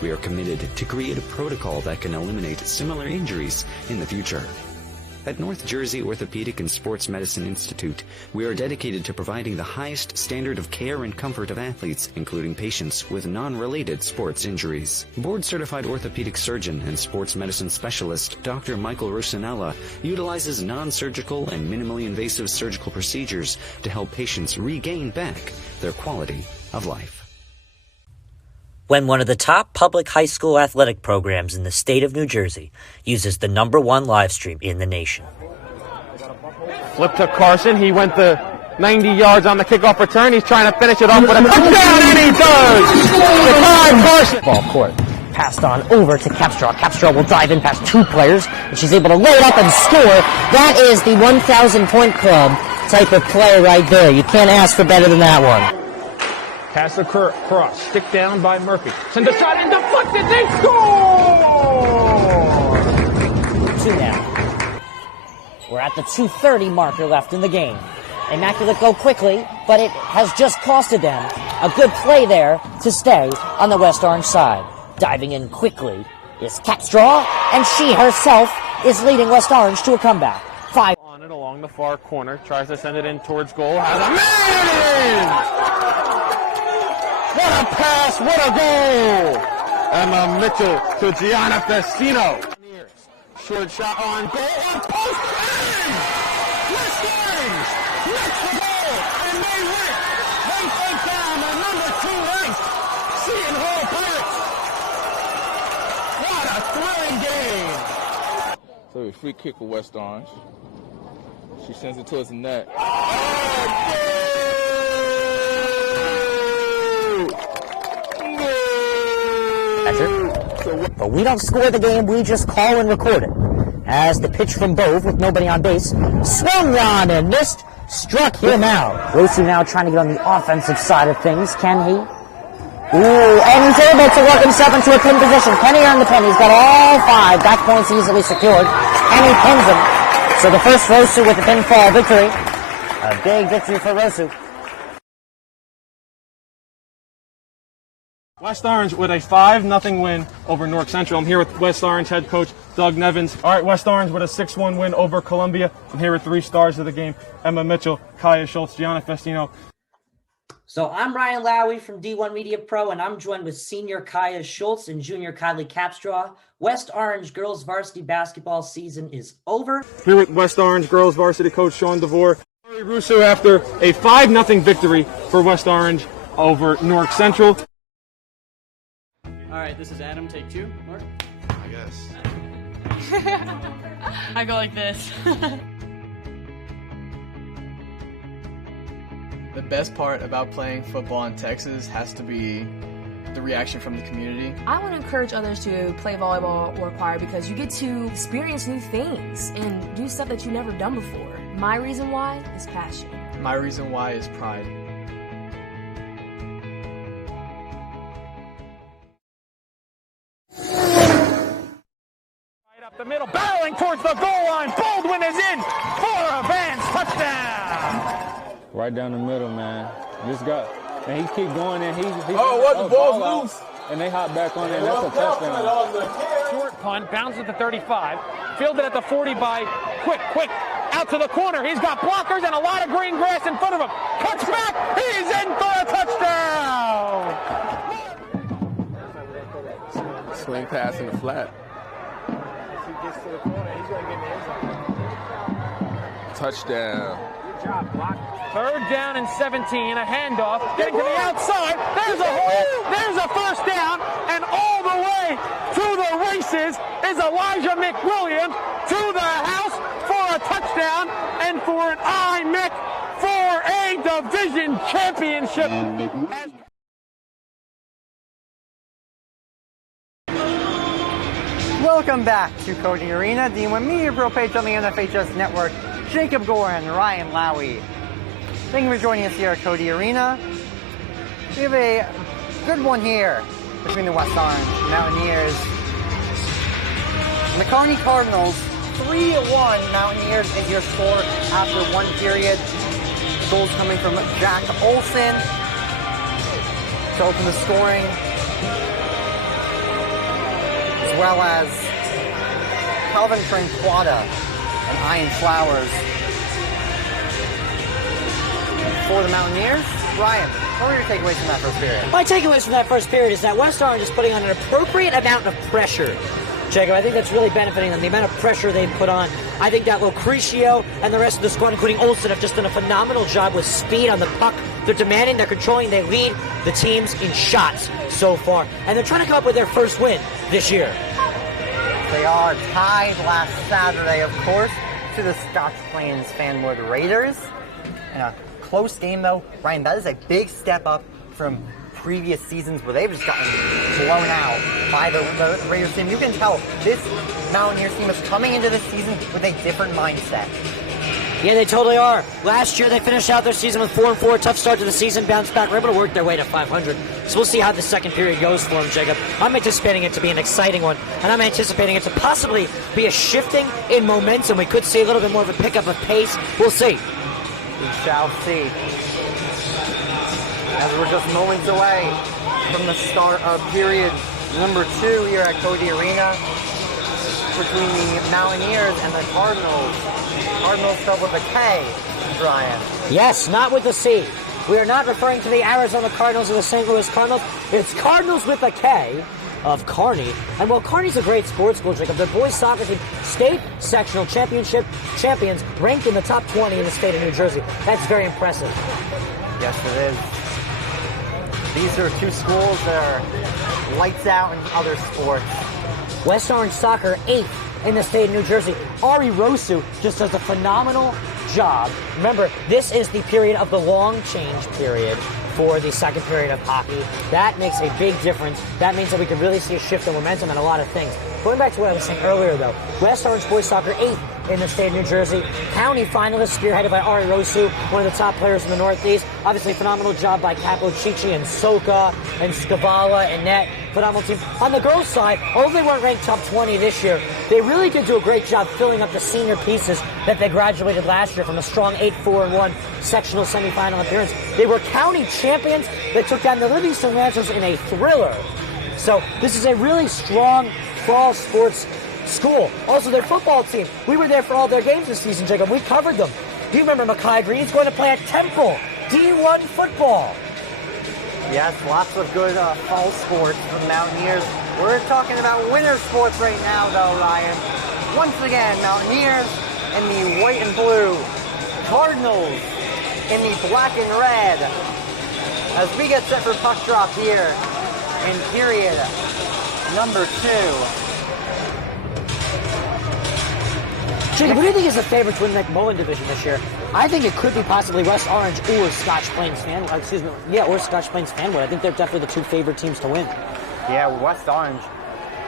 We are committed to create a protocol that can eliminate similar injuries in the future. At North Jersey Orthopedic and Sports Medicine Institute, we are dedicated to providing the highest standard of care and comfort of athletes, including patients with non-related sports injuries. Board-certified orthopedic surgeon and sports medicine specialist Dr. Michael Rosanella utilizes non-surgical and minimally invasive surgical procedures to help patients regain back their quality of life. When one of the top public high school athletic programs in the state of New Jersey uses the #1 live stream in the nation. Flip to Carson. He went the 90 yards on the kickoff return. He's trying to finish it off with a touchdown, and he does! The time, Carson. Ball court. Passed on over to Capstraw. Capstraw will drive in past two players, and she's able to load up and score. That is the 1,000-point club type of play right there. You can't ask for better than that one. Pass across. Stick down by Murphy. Send a shot and deflected. They score! 2 now. We're at the 2:30 marker left in the game. Immaculate go quickly, but it has just costed them a good play there to stay on the West Orange side. Diving in quickly is Capstraw, and she herself is leading West Orange to a comeback. 5 on it along the far corner. Tries to send it in towards goal. Has a man! What a pass, what a goal! Emma Mitchell to Gianna Festino. Short shot on goal, and post bang! West Orange makes the goal, and they win. They take down the #2 ranked Seton Hall Pirates. What a thrilling game! So a free kick for West Orange. She sends it towards the net. But we don't score the game, we just call and record it. As the pitch from Bove with nobody on base, swung on and missed, struck him out. Rosu now trying to get on the offensive side of things, can he? Ooh, and he's able to work himself into a pin position. Can he earn the pin? He's got all 5 back points easily secured, and he pins him. So the first Rosu with the pinfall victory. A big victory for Rosu. West Orange with a 5-0 win over Newark Central. I'm here with West Orange head coach Doug Nevins. All right, West Orange with a 6-1 win over Columbia. I'm here with 3 stars of the game: Emma Mitchell, Kaya Schultz, Gianna Festino. So I'm Ryan Lowy from D1 Media Pro, and I'm joined with senior Kaya Schultz and junior Kylie Capstraw. West Orange girls varsity basketball season is over. Here with West Orange girls varsity coach Sean DeVore. Russo after a 5-0 victory for West Orange over Newark Central. All right, this is Adam. Take 2. Mark? I guess. I go like this. The best part about playing football in Texas has to be the reaction from the community. I want to encourage others to play volleyball or choir because you get to experience new things and do stuff that you've never done before. My reason why is passion. My reason why is pride. Right up the middle, barreling towards the goal line. Baldwin is in for a Vance touchdown. Right down the middle, man. This guy, and he keep going, and he the ball's loose. And they hop back on there, and that's a touchdown. Short punt, bounces at the 35, fielded at the 40 by Quick, out to the corner. He's got blockers and a lot of green grass in front of him. Cuts back, he's in for a touchdown! Swing pass in the flat. Touchdown. Good job, block. 3rd down and 17, a handoff, getting to the outside. There's a hole, there's a first down, and all the way to the races is Elijah McWilliams to the house for a touchdown and for an IMIC for a division championship. Welcome back to Cody Arena, D1 Media Pro page on the NFHS Network. Jacob Goren, Ryan Lowy. Thank you for joining us here at Cody Arena. We have a good one here between the West Orange Mountaineers and the Kearny Kardinals. 3-1 Mountaineers is your score after 1 period. Goals coming from Jack Olson to open the scoring, as well as Calvin Tranquata and Ian Flowers. For the Mountaineers, Ryan, what were your takeaways from that first period? My takeaways from that first period is that West Orange is putting on an appropriate amount of pressure. Jacob, I think that's really benefiting them. The amount of pressure they've put on. I think that Lucrecio and the rest of the squad, including Olsen, have just done a phenomenal job with speed on the puck. They're demanding, they're controlling, they lead the teams in shots so far. And they're trying to come up with their first win this year. They are tied last Saturday, of course, to the Scotch Plains-Fanwood Raiders. And a close game, though. Ryan, that is a big step up from previous seasons where they've just gotten blown out by the Raiders team. You can tell this Mountaineers team is coming into this season with a different mindset. Yeah, they totally are. Last year, they finished out their season with 4-4. Tough start to the season, bounced back. We're able to work their way to 500. So we'll see how the second period goes for them, Jacob. I'm anticipating it to be an exciting one, and I'm anticipating it to possibly be a shifting in momentum. We could see a little bit more of a pickup of pace. We'll see. We shall see. As we're just moments away from the start of period number 2 here at Cody Arena between the Mountaineers and the Cardinals. Cardinals spelled with a K, Brian. Yes, not with a C. We are not referring to the Arizona Cardinals or the St. Louis Cardinals. It's Cardinals with a K of Kearny. And while Kearny's a great sports school, Jacob, their boys soccer team, state sectional championship champions, ranked in the top 20 in the state of New Jersey. That's very impressive. Yes, it is. These are 2 schools that are lights out in other sports. West Orange soccer, 8th in the state of New Jersey. Ari Rosu just does a phenomenal job. Remember, this is the period of the long change period for the second period of hockey. That makes a big difference. That means that we could really see a shift in momentum and a lot of things. Going back to what I was saying earlier, though, West Orange boys soccer 8th in the state of New Jersey. County finalists spearheaded by Ari Rosu, one of the top players in the Northeast. Obviously, phenomenal job by Capo Chichi and Soka and Skavala and Net. Phenomenal team. On the girls' side, although they weren't ranked top 20 this year, they really did do a great job filling up the senior pieces that they graduated last year from a strong 8-4-1 sectional semifinal appearance. They were county champions. They took down the Livingston Lancers in a thriller. So this is a really strong fall sports school. Also, their football team. We were there for all their games this season, Jacob. We covered them. Do you remember Mackay Green's going to play at Temple? D1 football. Yes, lots of good fall sports for the Mountaineers. We're talking about winter sports right now, though, Ryan. Once again, Mountaineers in the white and blue. Cardinals in the black and red. As we get set for puck drop here in period number 2. Jacob, who do you think is the favorite to win the McMullen division this year? I think it could be possibly West Orange or Scotch Plains-Fanwood. Or Scotch Plains-Fanwood. I think they're definitely the two favorite teams to win. Yeah, West Orange.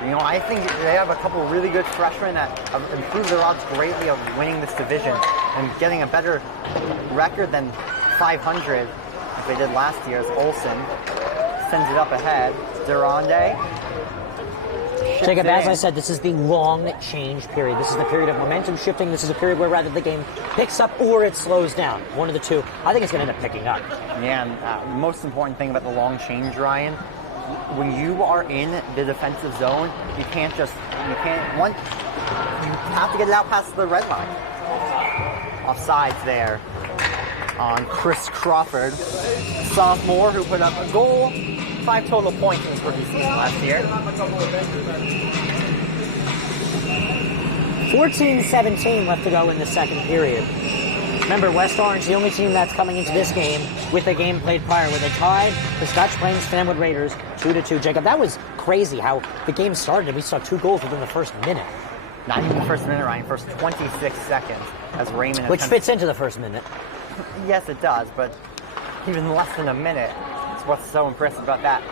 You know, I think they have a couple of really good freshmen that have improved their odds greatly of winning this division and getting a better record than 500 as they did last year, as Olsen sends it up ahead. Durande. Jacob, as I said, this is the long change period. This is the period of momentum shifting. This is a period where rather the game picks up or it slows down. One of the two. I think it's going to end up picking up. Yeah, and the most important thing about the long change, Ryan, when you are in the defensive zone, you have to get it out past the red line. Offsides there on Chris Crawford, sophomore who put up a goal. 5 total points in his rookie season last year. 14-17 left to go in the second period. Remember, West Orange, the only team that's coming into this game with a game played prior, where they tied the Scotch Plains-Fanwood Raiders 2-2. Jacob, that was crazy how the game started and we saw 2 goals within the first minute. Not even the first minute, Ryan. First 26 seconds as Raymond... Which fits into the first minute. Yes, it does, but even less than a minute. What's so impressive about that?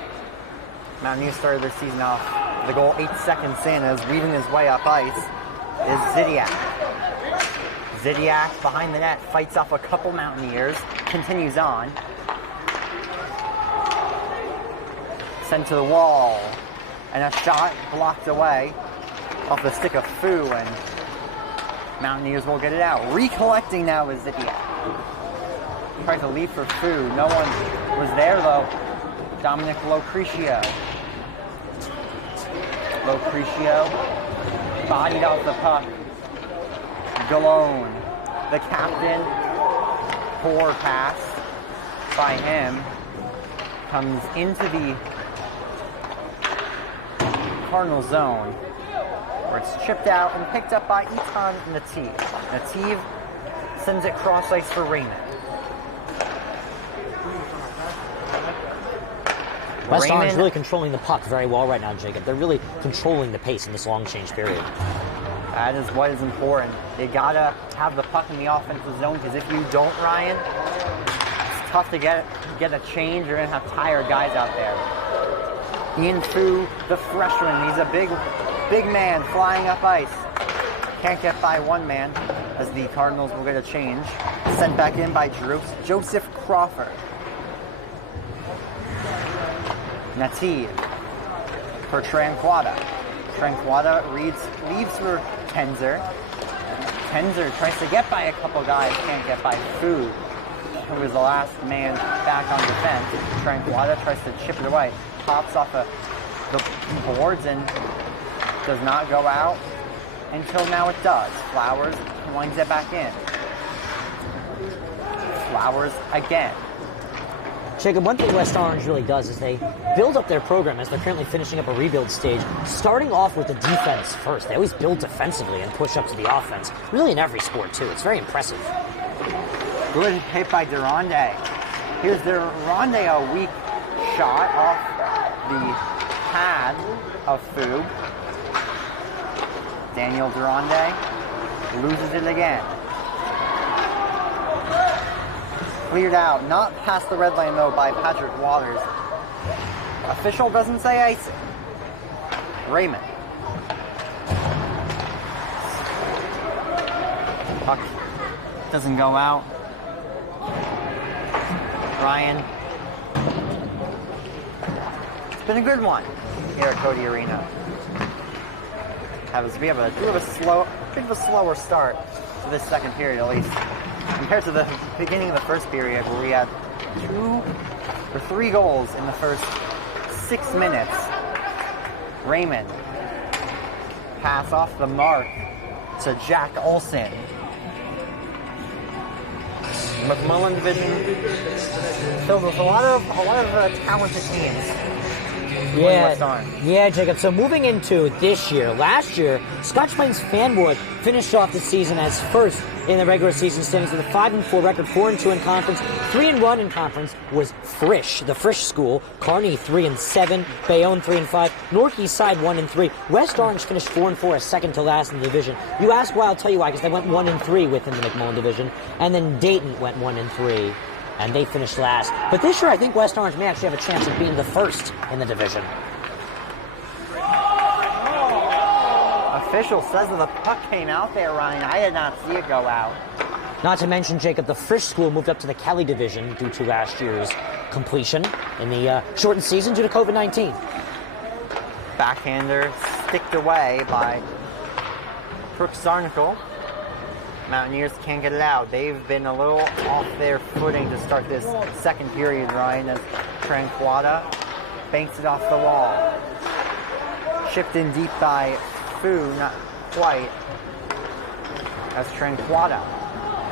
Mountaineers started their season off the goal 8 seconds in as weaving his way up ice is Zidiak. Zidiak behind the net fights off a couple Mountaineers, continues on. Sent to the wall, and a shot blocked away off the stick of Fu, and Mountaineers will get it out. Recollecting now is Zidiak. Tries to lead for Fu. No one was there, though. Dominic Locrecio. Locrecio bodied out the puck. Galone, the captain. Poor pass by him. Comes into the Cardinal zone, where it's chipped out and picked up by Etan Nativ. Nativ sends it cross ice for Raymond. West Orange really controlling the puck very well right now, Jacob. They're really controlling the pace in this long change period. That is what is important. You gotta have the puck in the offensive zone, because if you don't, Ryan, it's tough to get a change. You're gonna have tired guys out there. Ian Fu, the freshman, he's a big man flying up ice. Can't get by one man, as the Cardinals will get a change. Sent back in by Joseph Crawford. Nativ for Tranquada. Tranquada leaves for Tenzer. Tenzer tries to get by a couple guys, can't get by Fu, who was the last man back on defense. Tranquada tries to chip it away. Pops off the boards and does not go out until now it does. Flowers winds it back in. Flowers again. Jacob, one thing West Orange really does is they build up their program as they're currently finishing up a rebuild stage, starting off with the defense first. They always build defensively and push up to the offense, really in every sport, too. It's very impressive. Good hit by Durande. Here's Durande, a weak shot off the pad of Fu. Daniel Durande loses it again. Cleared out, not past the red line though by Patrick Waters. Official doesn't say icing. Raymond. Puck doesn't go out. Ryan. It's been a good one here at Cody Arena. We have a bit of a slower start to this second period, at least compared to the beginning of the first period, where we had 3 goals in the first 6 minutes. Raymond pass off the mark to Jack Olson. McMullen division filled with a lot of talented teams. Yeah, Jacob. So moving into this year, last year, Scotch Plains-Fanwood finished off the season as first in the regular season standings with a 5-4 record, 4-2 in conference. 3-1 in conference was Frisch, the Frisch school. Kearny 3-7, Bayonne 3-5, North East Side 1-3. West Orange finished 4-4, as second to last in the division. You ask why? I'll tell you why, because they went 1-3 within the McMullen division, and then Dayton went 1-3. And they finished last. But this year, I think West Orange may actually have a chance of being the first in the division. Official says that the puck came out there, Ryan. I did not see it go out. Not to mention, Jacob, the Frisch school moved up to the Kelly division due to last year's completion in the shortened season due to COVID-19. Backhander sticked away by Brooks Zarnicle. Mountaineers can't get it out. They've been a little off their footing to start this second period, Ryan, as Tranquada banks it off the wall. Chipped in deep by Fu, not quite, as Tranquada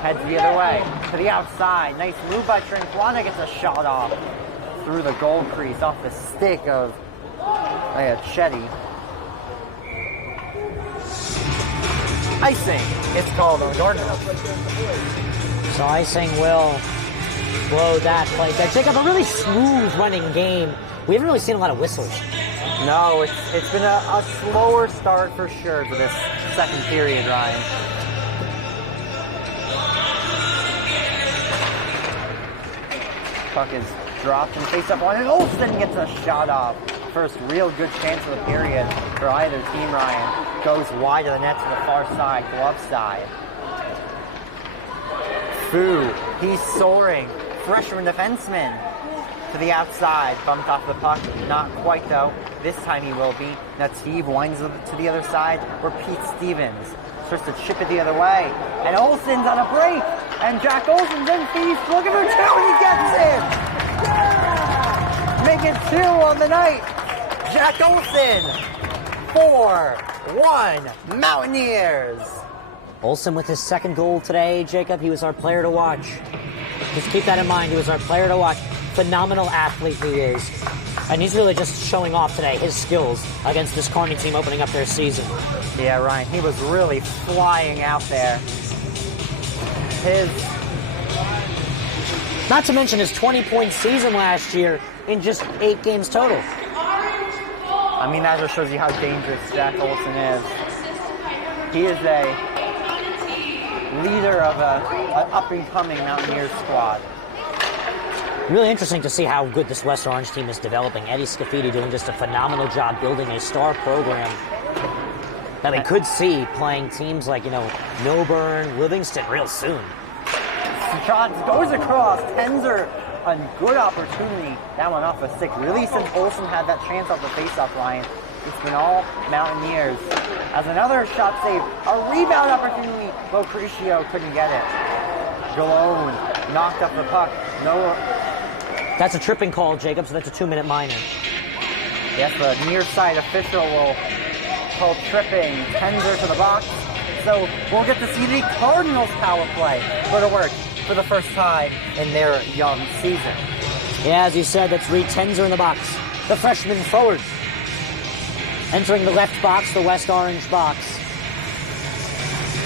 heads the other way to the outside. Nice move by Tranquada, gets a shot off through the goal crease off the stick of Chetty. Icing, it's called on Cardinals. So icing will blow that play there. Jacob, a really smooth running game. We haven't really seen a lot of whistles. No, it's been a slower start for sure to this second period, Ryan. Puck is dropped and face up on it. Olsen gets a shot off. First real good chance of the period for either team, Ryan. Goes wide of the net to the far side, glove side. Fu, he's soaring. Freshman defenseman to the outside. Bumped off the puck. Not quite, though. This time he will be. Nativ winds up to the other side, where Pete Stevens starts to chip it the other way. And Olsen's on a break. And Jack Olsen's in feast. Looking for 2, and he gets it! Make it 2 on the night. Jack Olsen, 4-1 Mountaineers. Olsen with his second goal today, Jacob. He was our player to watch. Just keep that in mind. He was our player to watch. Phenomenal athlete he is. And he's really just showing off today his skills against this Kearny team opening up their season. Yeah, Ryan, he was really flying out there. Not to mention his 20-point season last year in just 8 games total. I mean, that just shows you how dangerous Jack Olsen is. He is a leader of an up-and-coming Mountaineers squad. Really interesting to see how good this West Orange team is developing. Eddie Scafidi doing just a phenomenal job building a star program that we could see playing teams like, Milburn, Livingston real soon. Shot goes across. Tenzer, a good opportunity. That one off a stick. Really, since Olsen had that chance off the face-off line, it's been all Mountaineers. As another shot save, a rebound opportunity. Locricio couldn't get it. Galone knocked up the puck. No. That's a tripping call, Jacob, so that's a 2-minute minor. Yes, the near side official will call tripping. Tenzer to the box. So we'll get to see the Cardinals power play go to work for the first time in their young season. Yeah, as you said, that's Reed Tenzer in the box. The freshman forward. Entering the left box, the West Orange box.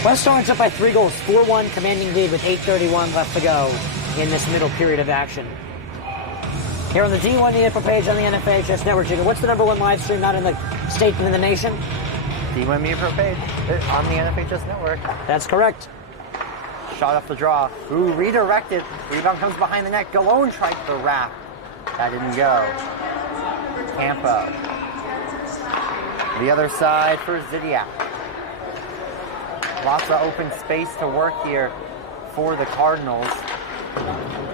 West Orange up by 3 goals, 4-1, commanding lead with 8:31 left to go in this middle period of action. Here on the D1 the April page on the NFHS Network. What's the #1 live stream not in the state and in the nation? D1 Media Pro page on the NFHS Network. That's correct. Shot off the draw. Ooh, redirected. Rebound comes behind the net. Galone tried the wrap. That didn't go. Tampa. The other side for Zidiak. Lots of open space to work here for the Cardinals.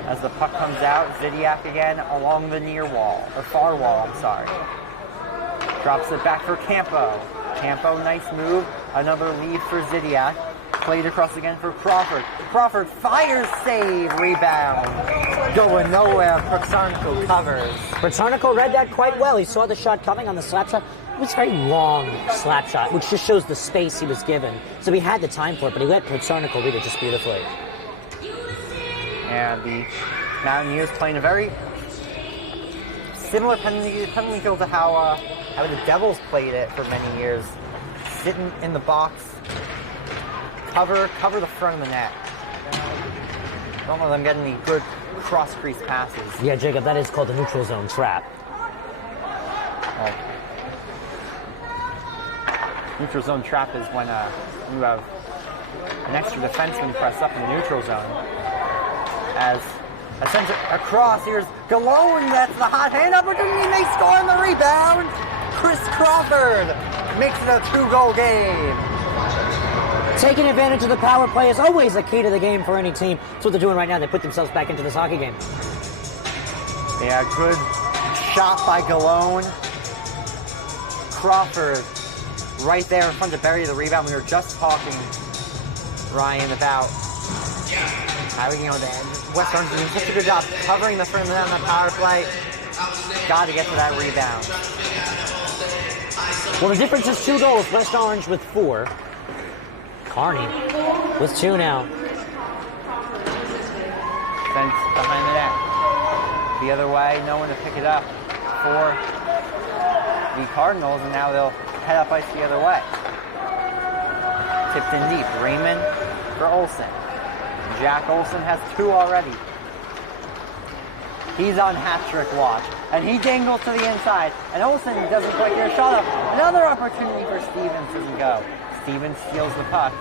As the puck comes out, Zidiak again along the near wall, or far wall, I'm sorry. Drops it back for Campo. Campo, nice move. Another lead for Zidiak. Played across again for Crawford. Crawford fires, save, rebound. Going nowhere, Prasarnico covers. Prasarnico read that quite well. He saw the shot coming on the slap shot. It was a very long slap shot, which just shows the space he was given. So he had the time for it, but he let Prasarnico read it just beautifully. And the Mountaineers playing a very similar penalty kill to how the Devils played it for many years. Sitting in the box, cover the front of the net. Don't let them get any good cross-crease passes. Yeah, Jacob, that is called the neutral zone trap. Oh. Neutral zone trap is when you have an extra defenseman press up in the neutral zone. As a center across, here's Goren, that's the hot hand opportunity, they score on the rebound! Chris Crawford makes it a 2-goal game. Taking advantage of the power play is always the key to the game for any team. That's what they're doing right now. They put themselves back into this hockey game. Yeah, good shot by Goren. Crawford right there in front to bury the rebound. We were just talking, Ryan, about how, you know, the West Orange doing such a good job covering the front of the net on the power play. Got to get to that rebound. Well, the difference is 2 goals. West Orange with 4. Kearny with 2 now. Sent behind the net. The other way, no one to pick it up for the Cardinals, and now they'll head up ice the other way. Tipped in deep. Raymond for Olsen. Jack Olsen has 2 already. He's on hat-trick watch, and he dangles to the inside, and Olsen doesn't quite get a shot up. Another opportunity for Stevens doesn't go. Stevens steals the puck.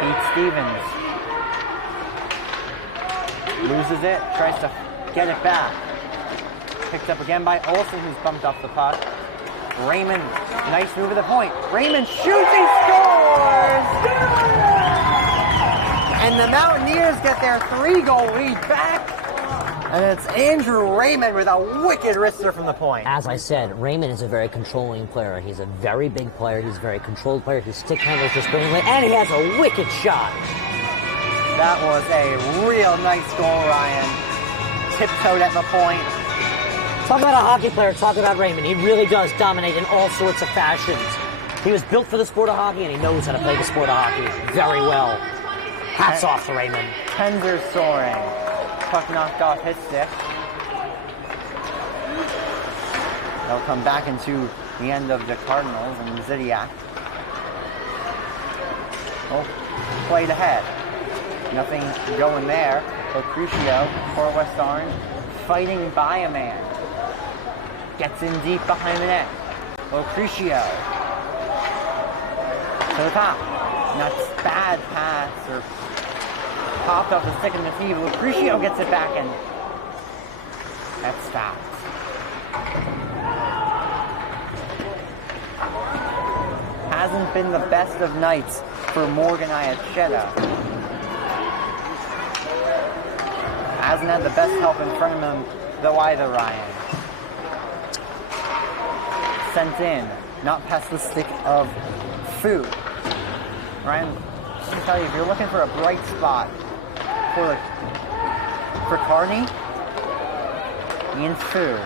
Pete Stevens loses it, tries to get it back. Picked up again by Olsen, who's bumped off the puck. Raymond, nice move at the point. Raymond shoots, he scores! And the Mountaineers get their 3-goal lead back. And it's Andrew Raymond with a wicked wrister from the point. As I said, Raymond is a very controlling player. He's a very big player. He's a very controlled player. His stick handles just brilliantly, and he has a wicked shot. That was a real nice goal, Ryan. Tiptoed at the point. Talk about a hockey player, talk about Raymond. He really does dominate in all sorts of fashions. He was built for the sport of hockey, and he knows how to play the sport of hockey very well. Hats off to Raymond. Tenzer soaring. Puck knocked off his stick. They'll come back into the end of the Cardinals and Zidiak. Oh, played ahead. Nothing going there. Crucio for West Orange, fighting by a man. Gets in deep behind the net. Crucio to the top. Not bad pass or popped off the stick in the tee. Crucio gets it back and that stops. Hasn't been the best of nights for Morgan Iachetta. Hasn't had the best help in front of him, though, either, Ryan. Sent in, not past the stick of Fu. Ryan, let me tell you, if you're looking for a bright spot for Kearny, Ian Fu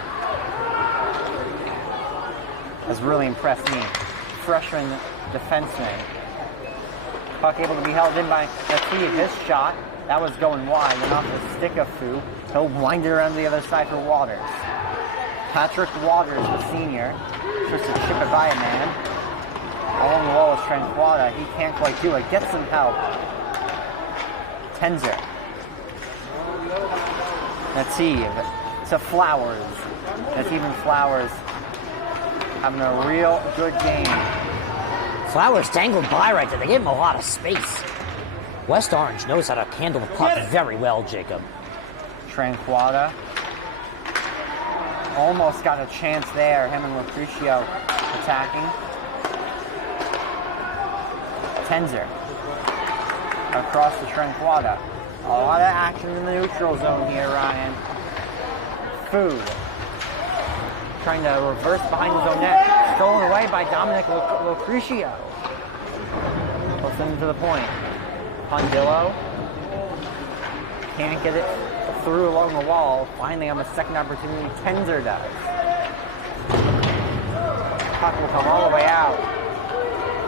has really impressed me. Freshman defenseman. Puck able to be held in by Nativ. His shot, that was going wide and off the stick of Fu. He'll wind it around the other side for Waters. Patrick Waters, the senior, tries to chip it by a man. Along the wall is Tranquada. He can't quite do it. Gets some help. Tenzer. Nativ to Flowers. Nativ and Flowers having a real good game. Flowers dangled by right there. They gave him a lot of space. West Orange knows how to handle the puck very well, Jacob. Tranquada. Almost got a chance there. Him and Lucrecio attacking. Tenzer across the Trenquata. A lot of action in the neutral zone here, Ryan. Food trying to reverse behind his own net. Stolen away by Dominic Lucrecio. Puts him to the point. Pondillo can't get it through along the wall. Finally, on the second opportunity, Tenzer does. Puck will come all the way out.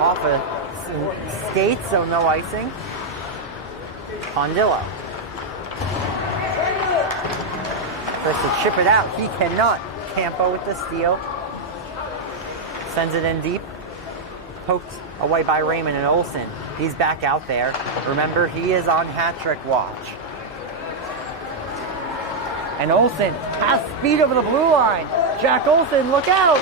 Off of skates, so no icing. Pondillo. Tries to chip it out. He cannot. Campo with the steal. Sends it in deep. Poked away by Raymond and Olsen. He's back out there. Remember, he is on hat-trick watch. And Olsen has speed over the blue line. Jack Olsen, look out!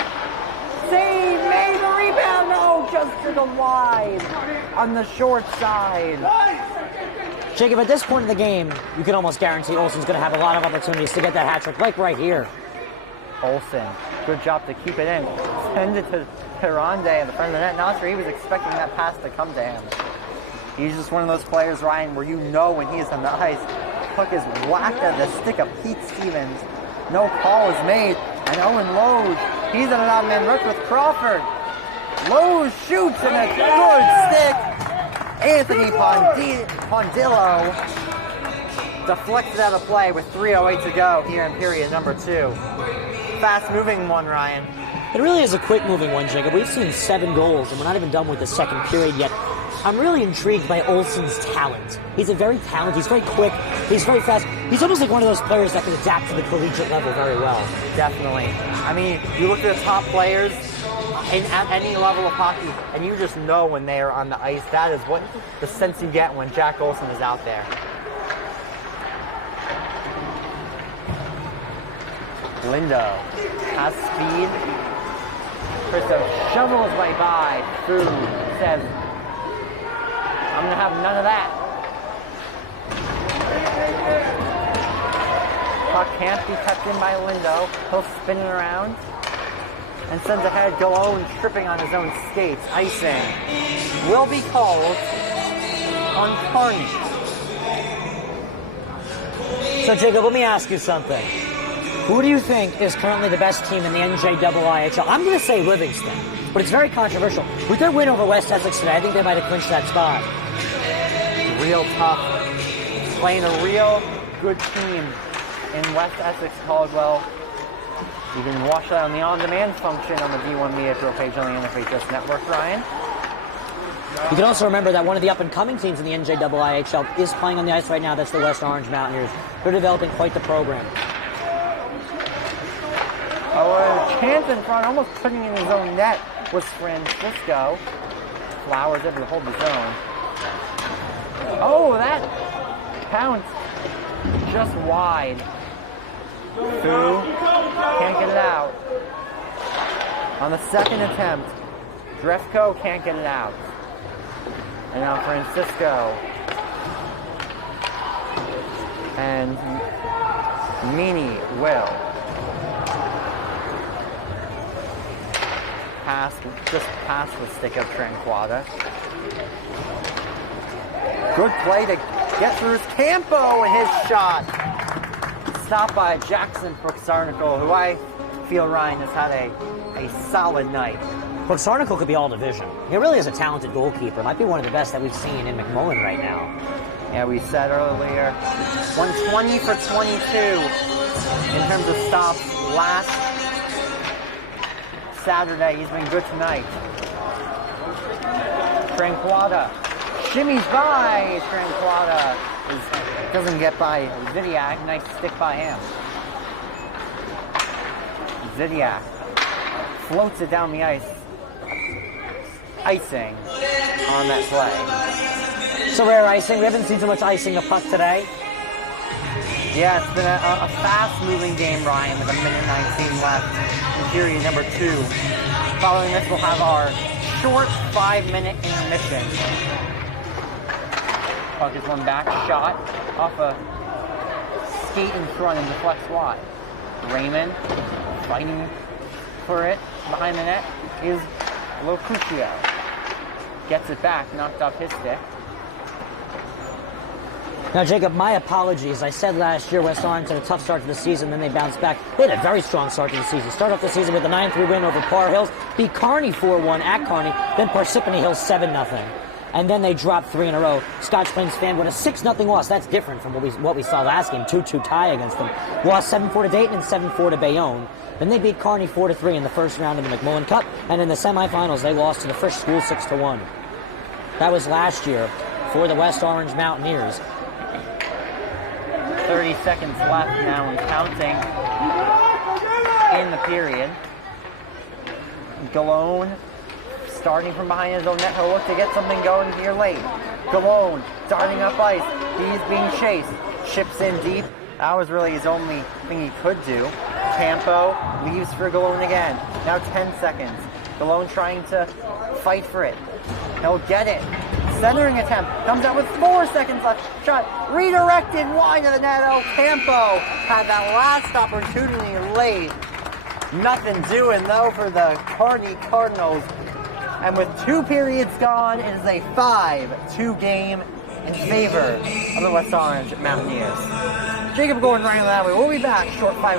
Save, made the rebound. No, just to the wide on the short side. Jacob, at this point in the game, you can almost guarantee Olsen's going to have a lot of opportunities to get that hat trick, like right here. Olsen, good job to keep it in. Send it to Ronde in the front of the net. Not sure he was expecting that pass to come to him. He's just one of those players, Ryan, where you know when he's on the ice. Puck is whacked at the stick of Pete Stevens. No call is made. And Owen Lowe, he's on an odd man rush with Crawford. Lowe shoots and a good stick. Anthony Pondillo deflected out of play with 3:08 to go here in period number 2. Fast-moving one, Ryan. It really is a quick-moving one, Jacob. We've seen 7 goals, and we're not even done with the second period yet. I'm really intrigued by Olsen's talent. He's a very talented, he's very quick, he's very fast. He's almost like one of those players that can adapt to the collegiate level very well. Definitely. I mean, you look at the top players at any level of hockey, and you just know when they are on the ice. That is what the sense you get when Jack Olsen is out there. Lindo has speed. Christo shovels way by. Food says, I'm going to have none of that. Puck can't be kept in by Lindo. He'll spin it around and sends ahead Galone tripping on his own skates. Icing will be called on Kearny. So, Jacob, let me ask you something. Who do you think is currently the best team in the NJIIHL? I'm going to say Livingston, but it's very controversial. With their win over West Essex today, I think they might have clinched that spot. Real tough. Playing a real good team in West Essex Caldwell. You can watch that on the on-demand function on the D1 Media Pro page on the NFHS Network, Ryan. You can also remember that one of the up-and-coming teams in the NJIIHL is playing on the ice right now. That's the West Orange Mountaineers. They're developing quite the program. Oh, a chance in front, almost putting in his own net was Francisco. Flowers able to hold the zone. Oh, that pounced just wide. Fu can't get it out. On the second attempt, Drefko can't get it out. And now Francisco. And Meany will. Just past the stick of Trenquata. Good play to get through his Campo and his shot. Stopped by Jackson Brooksarnicle, who I feel, Ryan, has had a solid night. Brooksarnicle could be all division. He really is a talented goalkeeper. Might be one of the best that we've seen in McMullen right now. Yeah, we said earlier, 120 for 22 in terms of stops last Saturday. He's been good tonight. Trenquata shimmies by. Trenquata doesn't get by Zidiak. Nice stick by him. Zidiak floats it down the ice. Icing on that play. So rare icing. We haven't seen too much icing the puck today. Yeah, it's been a fast-moving game, Ryan, with 1:19 left in period number 2. Following this, we'll have our short 5-minute intermission. Puck is one back, shot off a skate in front and deflects wide. Raymond fighting for it behind the net is Locucio. gets it back, knocked off his stick. Now, Jacob, my apologies. I said last year West Orange had a tough start to the season, then they bounced back. They had a very strong start to the season. Started off the season with a 9-3 win over Par Hills, beat Kearny 4-1 at Kearny, then Parsippany Hills 7-0. And then they dropped 3 in a row. Scotch Plains-Fanwood, a 6-0 loss. That's different from what we saw last game. 2-2 tie against them. Lost 7-4 to Dayton and 7-4 to Bayonne. Then they beat Kearny 4-3 in the first round of the McMullen Cup. And in the semifinals, they lost to the Frisch School 6-1. That was last year for the West Orange Mountaineers. 30 seconds left now and counting in the period. Goren starting from behind his own net. He'll look to get something going here late. Goren darting up ice. He's being chased. Chips in deep. That was really his only thing he could do. Campo leaves for Goren again. Now 10 seconds. Goren trying to fight for it. He'll get it. Centering attempt. Comes out with 4 seconds left. Shot redirected wide of the net. El Campo had that last opportunity late. Nothing doing though for the Kearny Cardinals. And with 2 periods gone, it is a 5-2 game in favor of the West Orange Mountaineers. Jacob Goren running that way. We'll be back short 5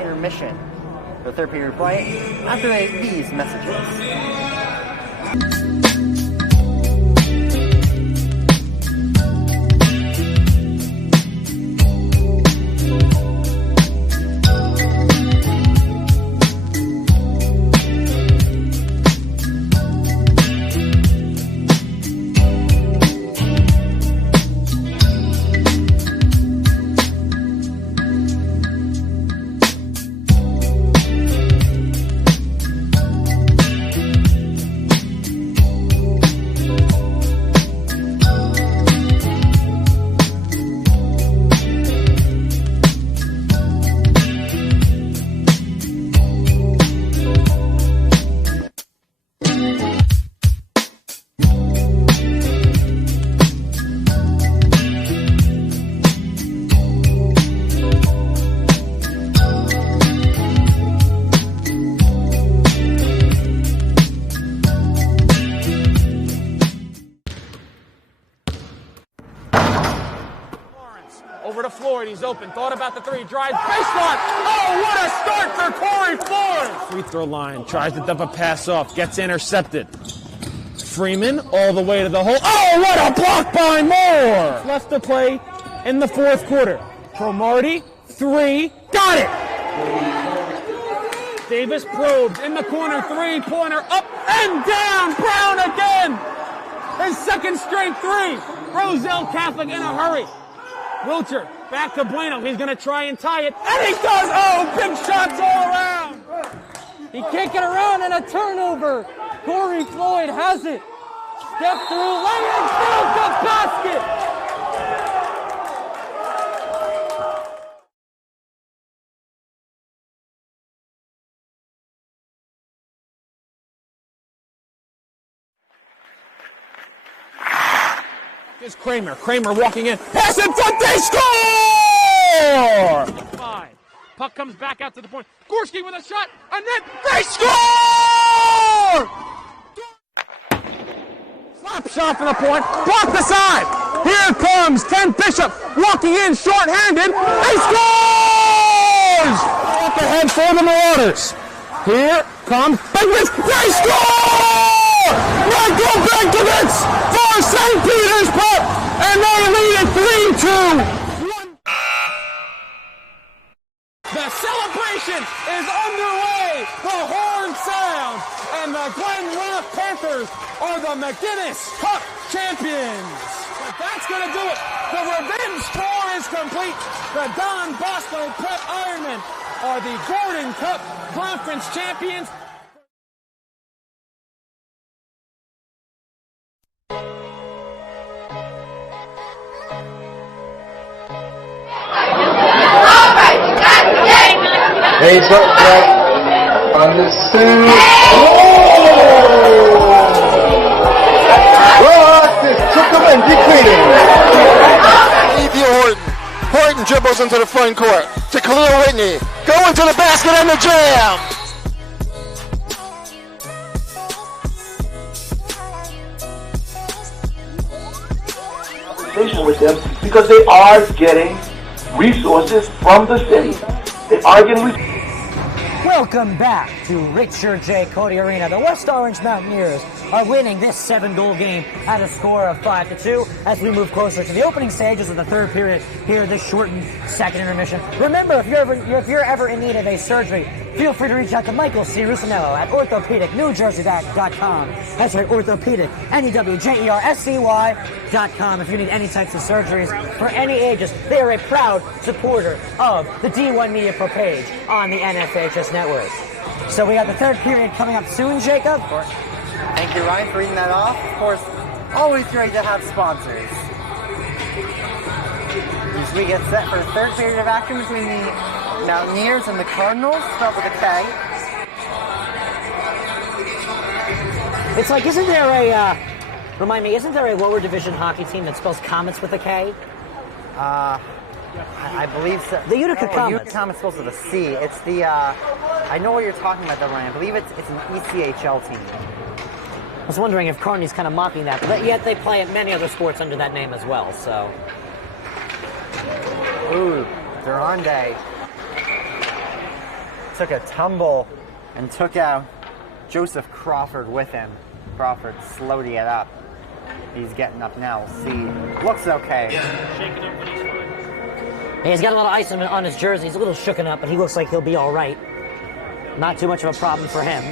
intermission for the 3rd period play after these messages. Over to Floyd, he's open, thought about the 3, drives, baseline! Oh, what a start for Corey Floyd! Free throw line, tries to dump a pass off, gets intercepted. Freeman all the way to the hole. Oh, what a block by Moore! Left to play in the 4th quarter. Cromartie, 3, got it! Davis probed in the corner, 3-pointer, up and down, Brown again! His 2nd straight 3. Roselle Catholic in a hurry. Wilcher, back to Bueno. He's going to try and tie it. And he does! Oh, big shots all around! He can't get around and a turnover. Corey Floyd has it. Step through, lay it, build the basket! Here's Kramer. Kramer walking in. Pass in front. They score! 5. Puck comes back out to the point. Gorski with a shot, and then they score! Slap shot for the point. Block the side. Here comes Ken Bishop walking in short-handed. He scores! Up ahead for the Marauders. Here comes Benkovitz. They score! Michael Benkovitz for St. Petersburg, and they lead it 3-2. The celebration is underway. The horn sounds, and the Glen Rock Panthers are the McGinnis Cup champions. But that's going to do it. The revenge tour is complete. The Don Bosco Prep Ironmen are the Gordon Cup Conference champions. Heads up, Jack. On the suit. This took him and defeated him. Ethan Horton dribbles into the front court to Khalil Whitney. Going to the basket and the jam. conversation with them because they are getting resources from the city. They are getting resources. Welcome back to Richard J. Cody Arena. The West Orange Mountaineers are winning this 7-goal game at a score of 5-2 as we move closer to the opening stages of the third period here, this shortened second intermission. Remember, if you're ever in need of a surgery, feel free to reach out to Michael C. Rusinello at orthopedicnewjersey.com. That's right, orthopedic, NEWJERSCY.com. If you need any types of surgeries for any ages, they are a proud supporter of the D1 Media Pro page on the NFHS network. So we got the third period coming up soon, Jacob. Thank you, Ryan, for reading that off. Of course, always great to have sponsors. As we get set for the third period of action between the Mountaineers and the Cardinals, spelled with a K. It's like, isn't there a, remind me, isn't there a lower division hockey team that spells Comets with a K? I believe so. The Utica Comets. Utica Comets spells with a C. It's the, I know what you're talking about, though, Ryan. I believe it's an ECHL team. I was wondering if Kearny's kind of mocking that, but yet they play at many other sports under that name as well, so. Ooh, Durande took a tumble and took out Joseph Crawford with him. Crawford slowed it up. He's getting up now. We'll see. Looks okay. Yeah, he's got a little ice on his jersey. He's a little shooken up, but he looks like he'll be all right. Not too much of a problem for him.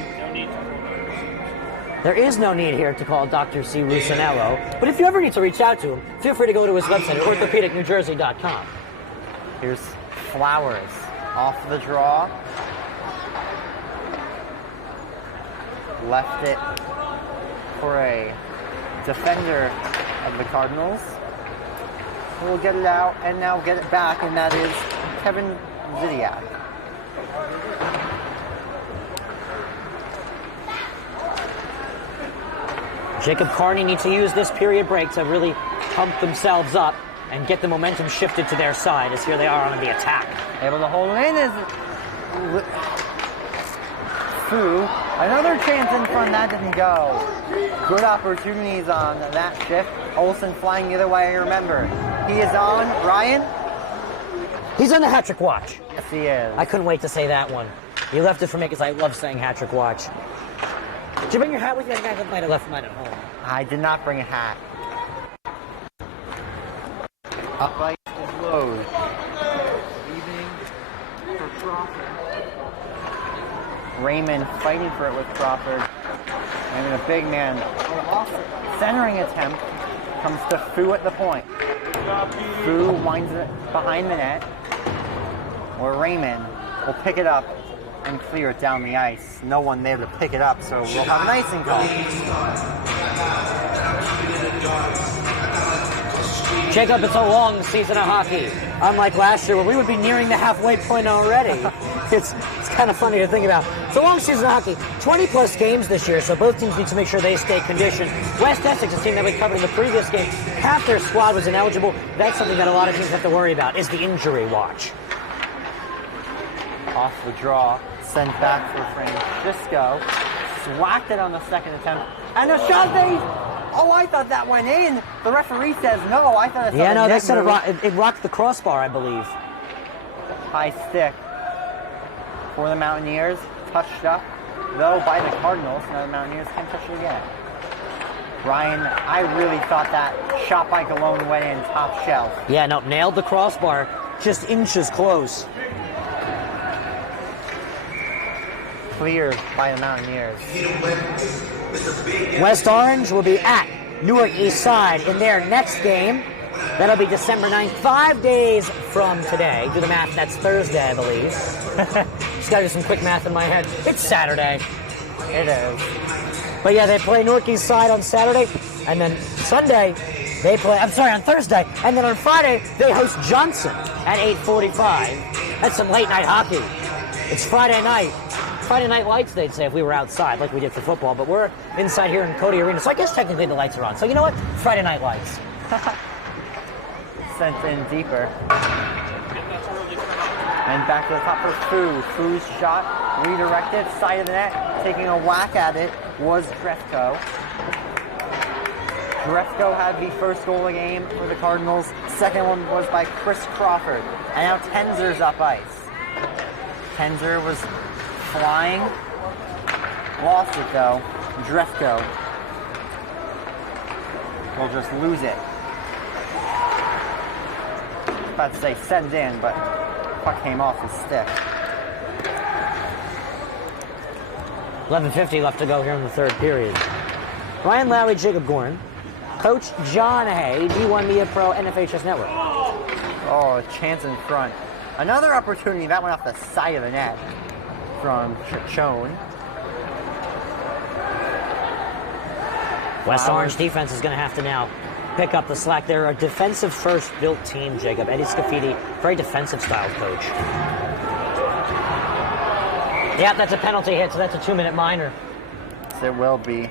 There is no need here to call Dr. C. Rusinello, but if you ever need to reach out to him, feel free to go to his website at orthopedicnewjersey.com. Here's Flowers off the draw. Left it for a defender of the Cardinals. We'll get it out and now get it back, and that is Kevin Zidiak. Jacob Kearny needs to use this period break to really pump themselves up and get the momentum shifted to their side, as here they are on the attack. Able to hold it in is Fu. Another chance in front, that didn't go. Good opportunities on that shift. Olsen flying the other way, remember. He is on, Ryan? He's on the hat-trick watch. Yes, he is. I couldn't wait to say that one. You left it for me because I love saying hat-trick watch. Did you bring your hat with you? I think I might have left mine at home. I did not bring a hat. Up ice is low. Leaving for Crawford. Raymond fighting for it with Crawford. And a big man. Centering attempt comes to Fu at the point. Fu winds it behind the net. Where Raymond will pick it up and clear it down the ice. No one there to pick it up, so we'll have an icing call. Jacob, it's a long season of hockey. Unlike last year, where we would be nearing the halfway point already. It's kind of funny to think about. It's a long season of hockey. 20-plus games this year, so both teams need to make sure they stay conditioned. West Essex, a team that we covered in the previous game, half their squad was ineligible. That's something that a lot of teams have to worry about, is the injury watch. Off the draw, sent back for Francisco. Swacked it on the second attempt. And a shot that oh, I thought that went in. The referee says no. I thought it Yeah, no, they said it rocked the crossbar, I believe. High stick for the Mountaineers. Touched up, though, by the Cardinals. Now the Mountaineers can touch it again. Ryan, I really thought that shot by Goren went in top shelf. Yeah, no, nailed the crossbar. Just inches close. Cleared by the Mountaineers. West Orange will be at Newark East Side in their next game. That'll be December 9th, 5 days from today. Do the math, that's Thursday, I believe. Just gotta do some quick math in my head. It's Saturday. It is. But yeah, they play Newark East Side on Saturday, and then Sunday, they play, on Thursday, and then on Friday, they host Johnson at 8:45. That's some late night hockey. It's Friday night. Friday night lights, they'd say, if we were outside like we did for football, but we're inside here in Cody Arena, so I guess technically the lights are on. So you know what? Friday night lights. Sent in deeper. And back to the top for Fu. Fu's shot redirected, side of the net. Taking a whack at it was Drefko. Drefko had the first goal of the game for the Cardinals. Second one was by Chris Crawford. And now Tenzer's up ice. Tenzer was flying. Lost it though. Drefko will just lose it. About to say send in, but puck came off his stick. 11:50 left to go here in the third period. Ryan Lowy, Jacob Goren. Coach John Hay, D1 Media Pro, NFHS Network. Oh, a chance in front. Another opportunity. That went off the side of the net from Chone. West Orange defense is going to have to now pick up the slack. They're a defensive first built team, Jacob. Eddie Scafidi, very defensive style coach. Yeah, that's a penalty hit, so that's a 2-minute minor. Yes, it will be.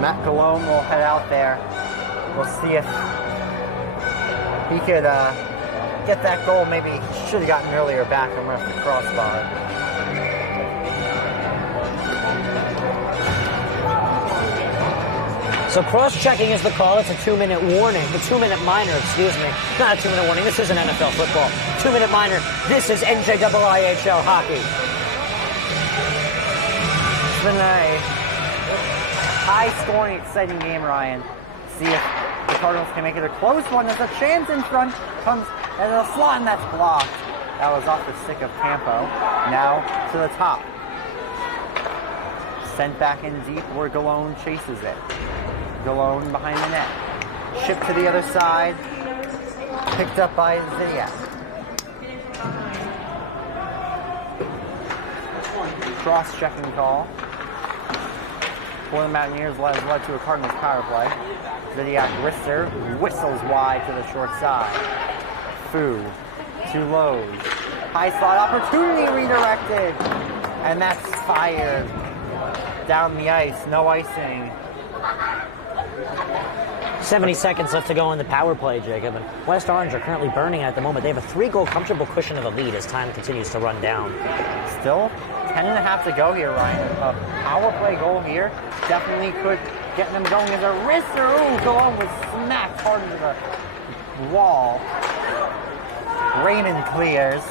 Matt Cologne will head out there. We'll see if he could get that goal. Maybe he should have gotten earlier back and went off the crossbar. So cross-checking is the call. It's a 2-minute warning. A 2-minute minor, excuse me. Not a 2-minute warning. This isn't NFL football. 2-minute minor. This is NJIIHL hockey. It's been a high-scoring, exciting game, Ryan. See if the Cardinals can make it a close one. There's a chance in front. Comes and a slot, and that's blocked. That was off the stick of Campo. Now to the top. Sent back in deep where Galone chases it. Galone behind the net. Shipped to the other side. Picked up by Zidiak. Cross-checking call. For the Mountaineers led to a Cardinals power play. Zidiak wrister whistles wide to the short side. Fu to Lowy. High slot opportunity redirected. And that's fired. Down the ice, no icing. 70 seconds left to go in the power play, Jacob. And West Orange are currently burning at the moment. They have a 3-goal comfortable cushion of a lead as time continues to run down. Still 10.5 to go here, Ryan. A power play goal here definitely could get them going as a wrister. Ooh, Galone was smacked hard into the wall. Raymond clears.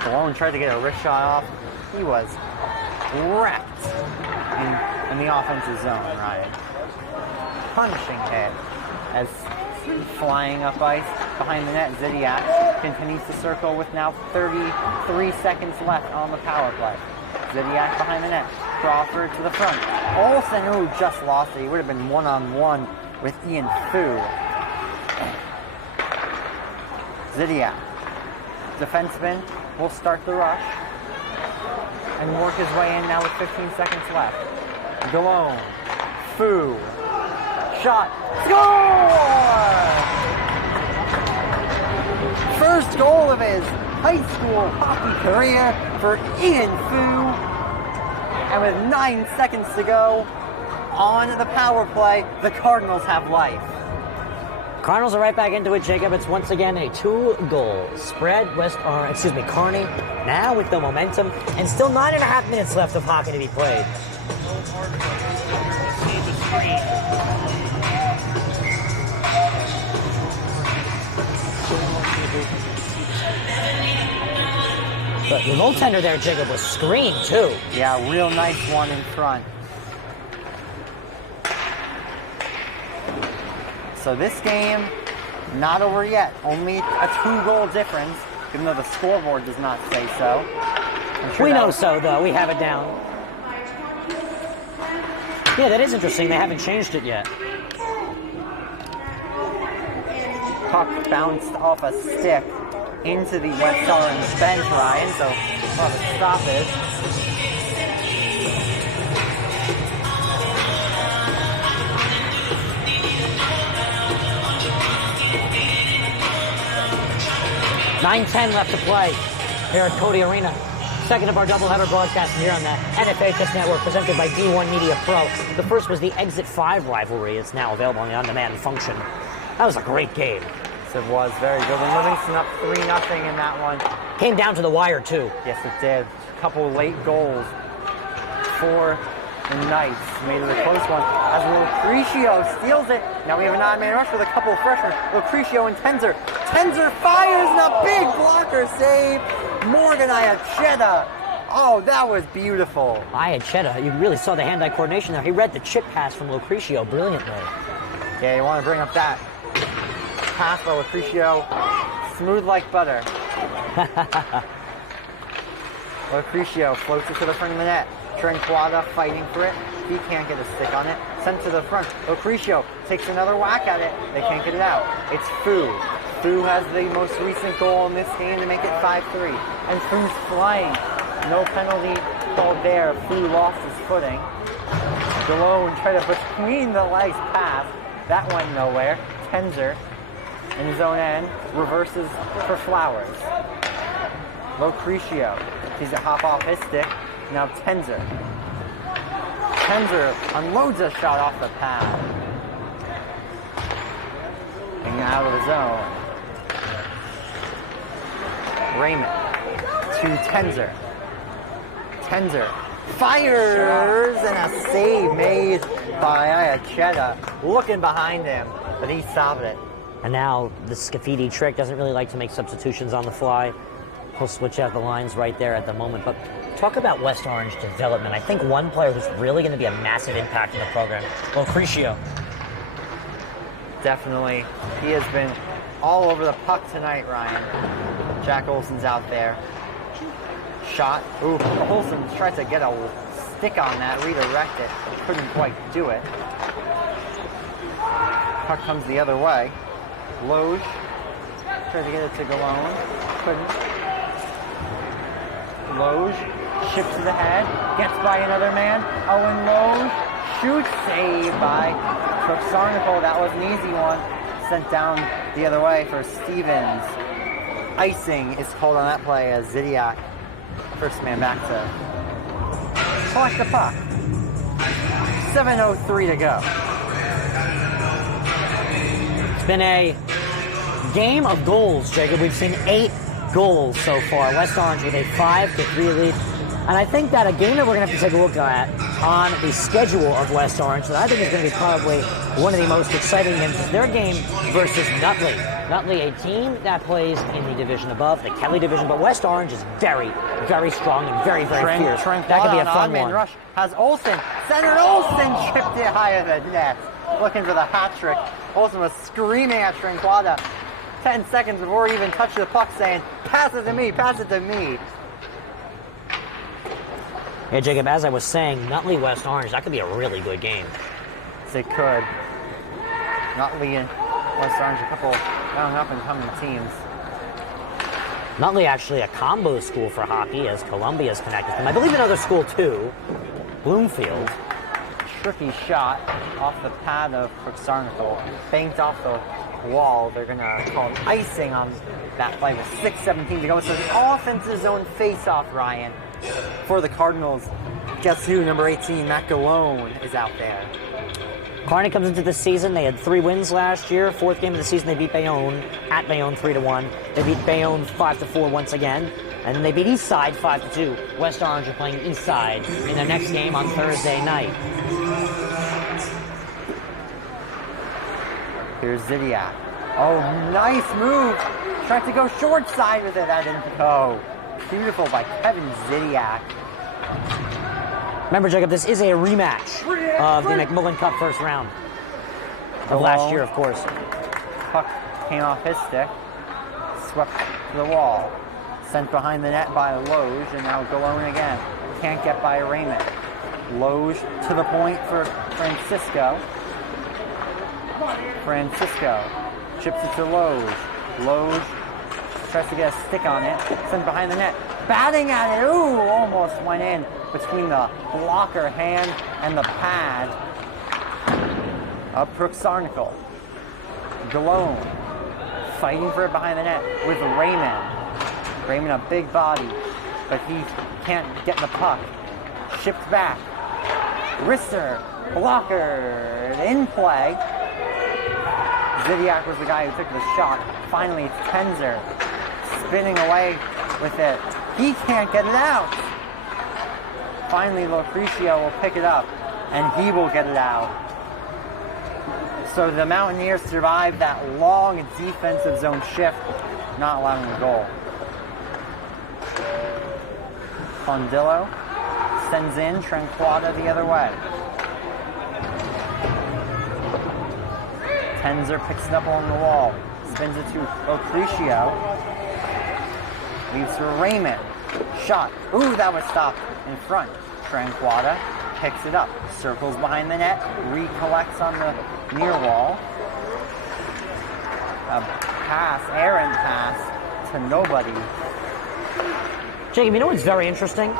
Galone tried to get a wrist shot off. He was wrecked in the offensive zone, Ryan. Punishing hit as flying up ice behind the net. Zidiak continues to circle with now 33 seconds left on the power play. Zidiak behind the net. Crawford to the front. Olsen, who just lost it. He would have been one-on-one with Ian Fu. Zidiak. Defenseman will start the rush and work his way in now with 15 seconds left. Galone. Fu. Shot. Score! First goal of his high school hockey career for Ian Fu. And with 9 seconds to go on the power play, the Cardinals have life. Cardinals are right back into it, Jacob. It's once again a 2-goal spread. Kearny now with the momentum, and still 9.5 minutes left of hockey to be played. But the goaltender there, Jacob, was screened too. Yeah, real nice one in front. So this game, not over yet. Only a 2-goal difference, even though the scoreboard does not say so. Sure we know so, though. We have it down. Yeah, that is interesting. They haven't changed it yet. Puck bounced off a stick into the West Orange bench, Ryan, so we'll have to stop it. $9:10 left to play here at Cody Arena. Second of our doubleheader broadcast here on the NFHS Network, presented by D1 Media Pro. The first was the Exit 5 rivalry. It's now available on the on-demand function. That was a great game. Yes, it was very good. And Livingston up 3-0 in that one. Came down to the wire, too. Yes, it did. A couple late goals for the Knights. Made it a close one as Lucrecio steals it. Now we have a 9-man rush with a couple of freshmen. Lucrecio and Tenzer. Tenzer fires and a big blocker save. Morgan Iacheta. Oh, that was beautiful. Iacheta, you really saw the hand-eye coordination there. He read the chip pass from Lucrecio brilliantly. Yeah, you want to bring up that pass by Lucrecio. Smooth like butter. Lucrecio floats it to the front of the net. Trinquada fighting for it. He can't get a stick on it. Sent to the front. Lucrecio takes another whack at it. They can't get it out. It's Fu. Fu has the most recent goal in this game to make it 5-3. And Fu's flying. No penalty called there. Fu lost his footing. Galone tried to between the legs pass. That went nowhere. Tenzer in his own end reverses for Flowers. Lucrecio sees it hop off his stick. Now Tenzer. Tenzer unloads a shot off the pad. Hanging out of the zone. Raymond to Tenzer. Tenzer fires and a save made by Iacheta. Looking behind him, but he stopped it. And now the Scafidi trick doesn't really like to make substitutions on the fly. He'll switch out the lines right there at the moment. But talk about West Orange development. I think one player who's really going to be a massive impact in the program, Lucrecio. Definitely. He has been all over the puck tonight, Ryan. Jack Olson's out there. Shot. Ooh, Olson tried to get a stick on that, redirect it, but couldn't quite do it. Puck comes the other way. Loge tried to get it to Galone. Couldn't. Loge ships to the head, gets by another man. Owen Loge shoots, saved by Brooks Sarnicle. That was an easy one. Sent down the other way for Stevens. Icing is called on that play as Zidiak, first man back to collect the puck. 7:03 to go. It's been a game of goals, Jacob. We've seen 8 goals so far. West Orange with a 5-3 lead. And I think that a game that we're going to have to take a look at on the schedule of West Orange that I think is going to be probably one of the most exciting games is their game versus Nutley. Nutley, a team that plays in the division above, the Kelly division, but West Orange is very, very strong and very, very fierce. That could be a fun one. Rush has Olsen. Centered Olsen chipped it higher than net. Looking for the hat trick. Olsen was screaming at Trinquada 10 seconds before he even touched the puck, saying, pass it to me, pass it to me. Yeah, Jacob, as I was saying, Nutley West Orange, that could be a really good game. Yes, it could. Nutley and West Orange, a couple young up-and-coming teams. Nutley actually a combo school for hockey as Columbia's connected to them. I believe another school too, Bloomfield. Tricky shot off the pad of Sarnicle. Banked off the wall. They're going to call it icing on that play with 6:17 to go. So the offensive zone face-off, Ryan, for the Cardinals. Guess who? Number 18, Matt Galone, is out there. Kearny comes into the season. They had 3 wins last year. 4th game of the season, they beat Bayonne at Bayonne 3-1. They beat Bayonne 5-4 once again. And then they beat Eastside 5-2. West Orange are playing Eastside in their next game on Thursday night. Here's Zidiak. Oh, nice move. Tried to go short side with it. That didn't go. Beautiful by Kevin Zidiak. Remember, Jacob, this is a rematch of the McMullen Cup first round of last year, of course. Puck came off his stick, swept to the wall, sent behind the net by Loge, and now Galone again. Can't get by Raymond. Loge to the point for Francisco. Francisco chips it to Loge. Loge tries to get a stick on it, sent behind the net. Batting at it, ooh, almost went in between the blocker hand and the pad of Sarnicle. Galone fighting for it behind the net with Raymond. Raymond a big body, but he can't get the puck. Shipped back. Risser, blocker, in play. Zidiak was the guy who took the shot. Finally, it's Tenzer spinning away with it. He can't get it out. Finally, Lucrecio will pick it up, and he will get it out. So the Mountaineers survive that long defensive zone shift, not allowing the goal. Fondillo sends in Tranquada the other way. Tenzer picks it up along the wall, spins it to Lucrecio, leaves for Raymond. Shot. Ooh, that was stopped in front. Tranquada picks it up, circles behind the net, recollects on the near wall. A pass, errant pass to nobody. Jacob, you know what's very interesting?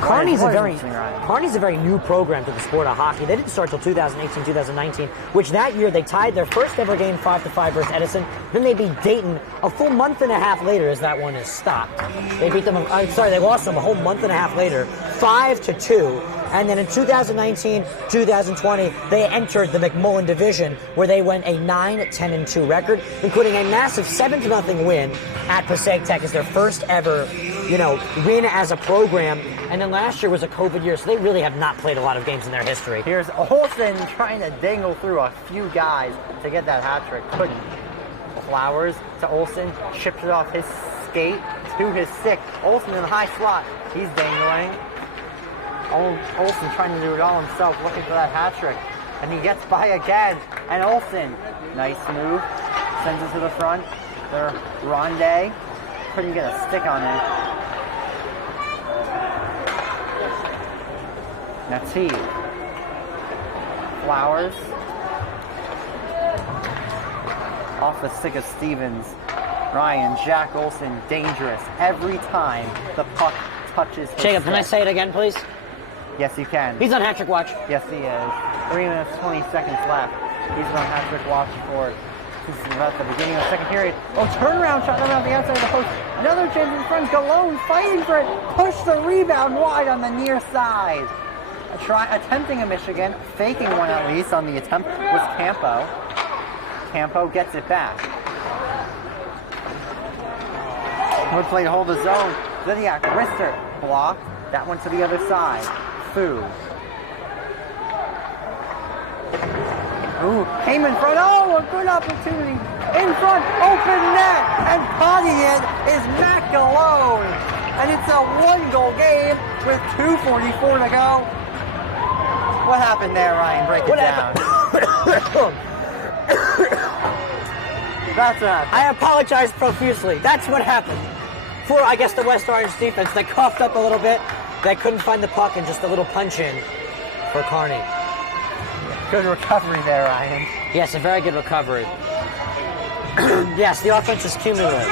Kearny's a very new program to the sport of hockey. They didn't start till 2018, 2019, which that year they tied their first ever game 5-5 versus Edison. Then they beat Dayton a full month and a half later as that one is stopped. They beat them, they lost them a whole month and a half later, 5-2. And then in 2019, 2020, they entered the McMullen division where they went a 9-10-2 record, including a massive 7-0 win at Passaic Tech as their first ever, win as a program. And then last year was a COVID year, so they really have not played a lot of games in their history. Here's Olsen trying to dangle through a few guys to get that hat trick. Couldn't. Flowers to Olsen, chips it off his skate to his stick. Olsen in the high slot. He's dangling. Olsen trying to do it all himself, looking for that hat trick. And he gets by again. And Olsen, nice move, sends it to the front. Their Ronde couldn't get a stick on it. Nativ. Flowers. Off the stick of Stevens. Ryan, Jack Olsen, dangerous every time the puck touches his Jacob, can I stick. say it again, please? Yes, you can. He's on hat trick watch. Yes, he is. 3 minutes, 20 seconds left. He's on hat trick watch for this is about the beginning of the second period. Oh, turnaround shot around the outside of the post. Another chance in front. Galone fighting for it. Push the rebound wide on the near side. Attempting a Michigan, faking one at least on the attempt was Campo. Campo gets it back. Would play to hold the zone. Zidiak, wrister, blocked. That one to the other side. Fu. Ooh, came in front. Oh, a good opportunity. In front, open net. And potting it is Matt Galone. And it's a 1-goal game with 2:44 to go. What happened there, Ryan? Break it down. That's enough. I apologize profusely. That's what happened. For, I guess, the West Orange defense, they coughed up a little bit. They couldn't find the puck, and just a little punch in for Kearny. Good recovery there, Ryan. Yes, a very good recovery. Yes, the offense is cumulative.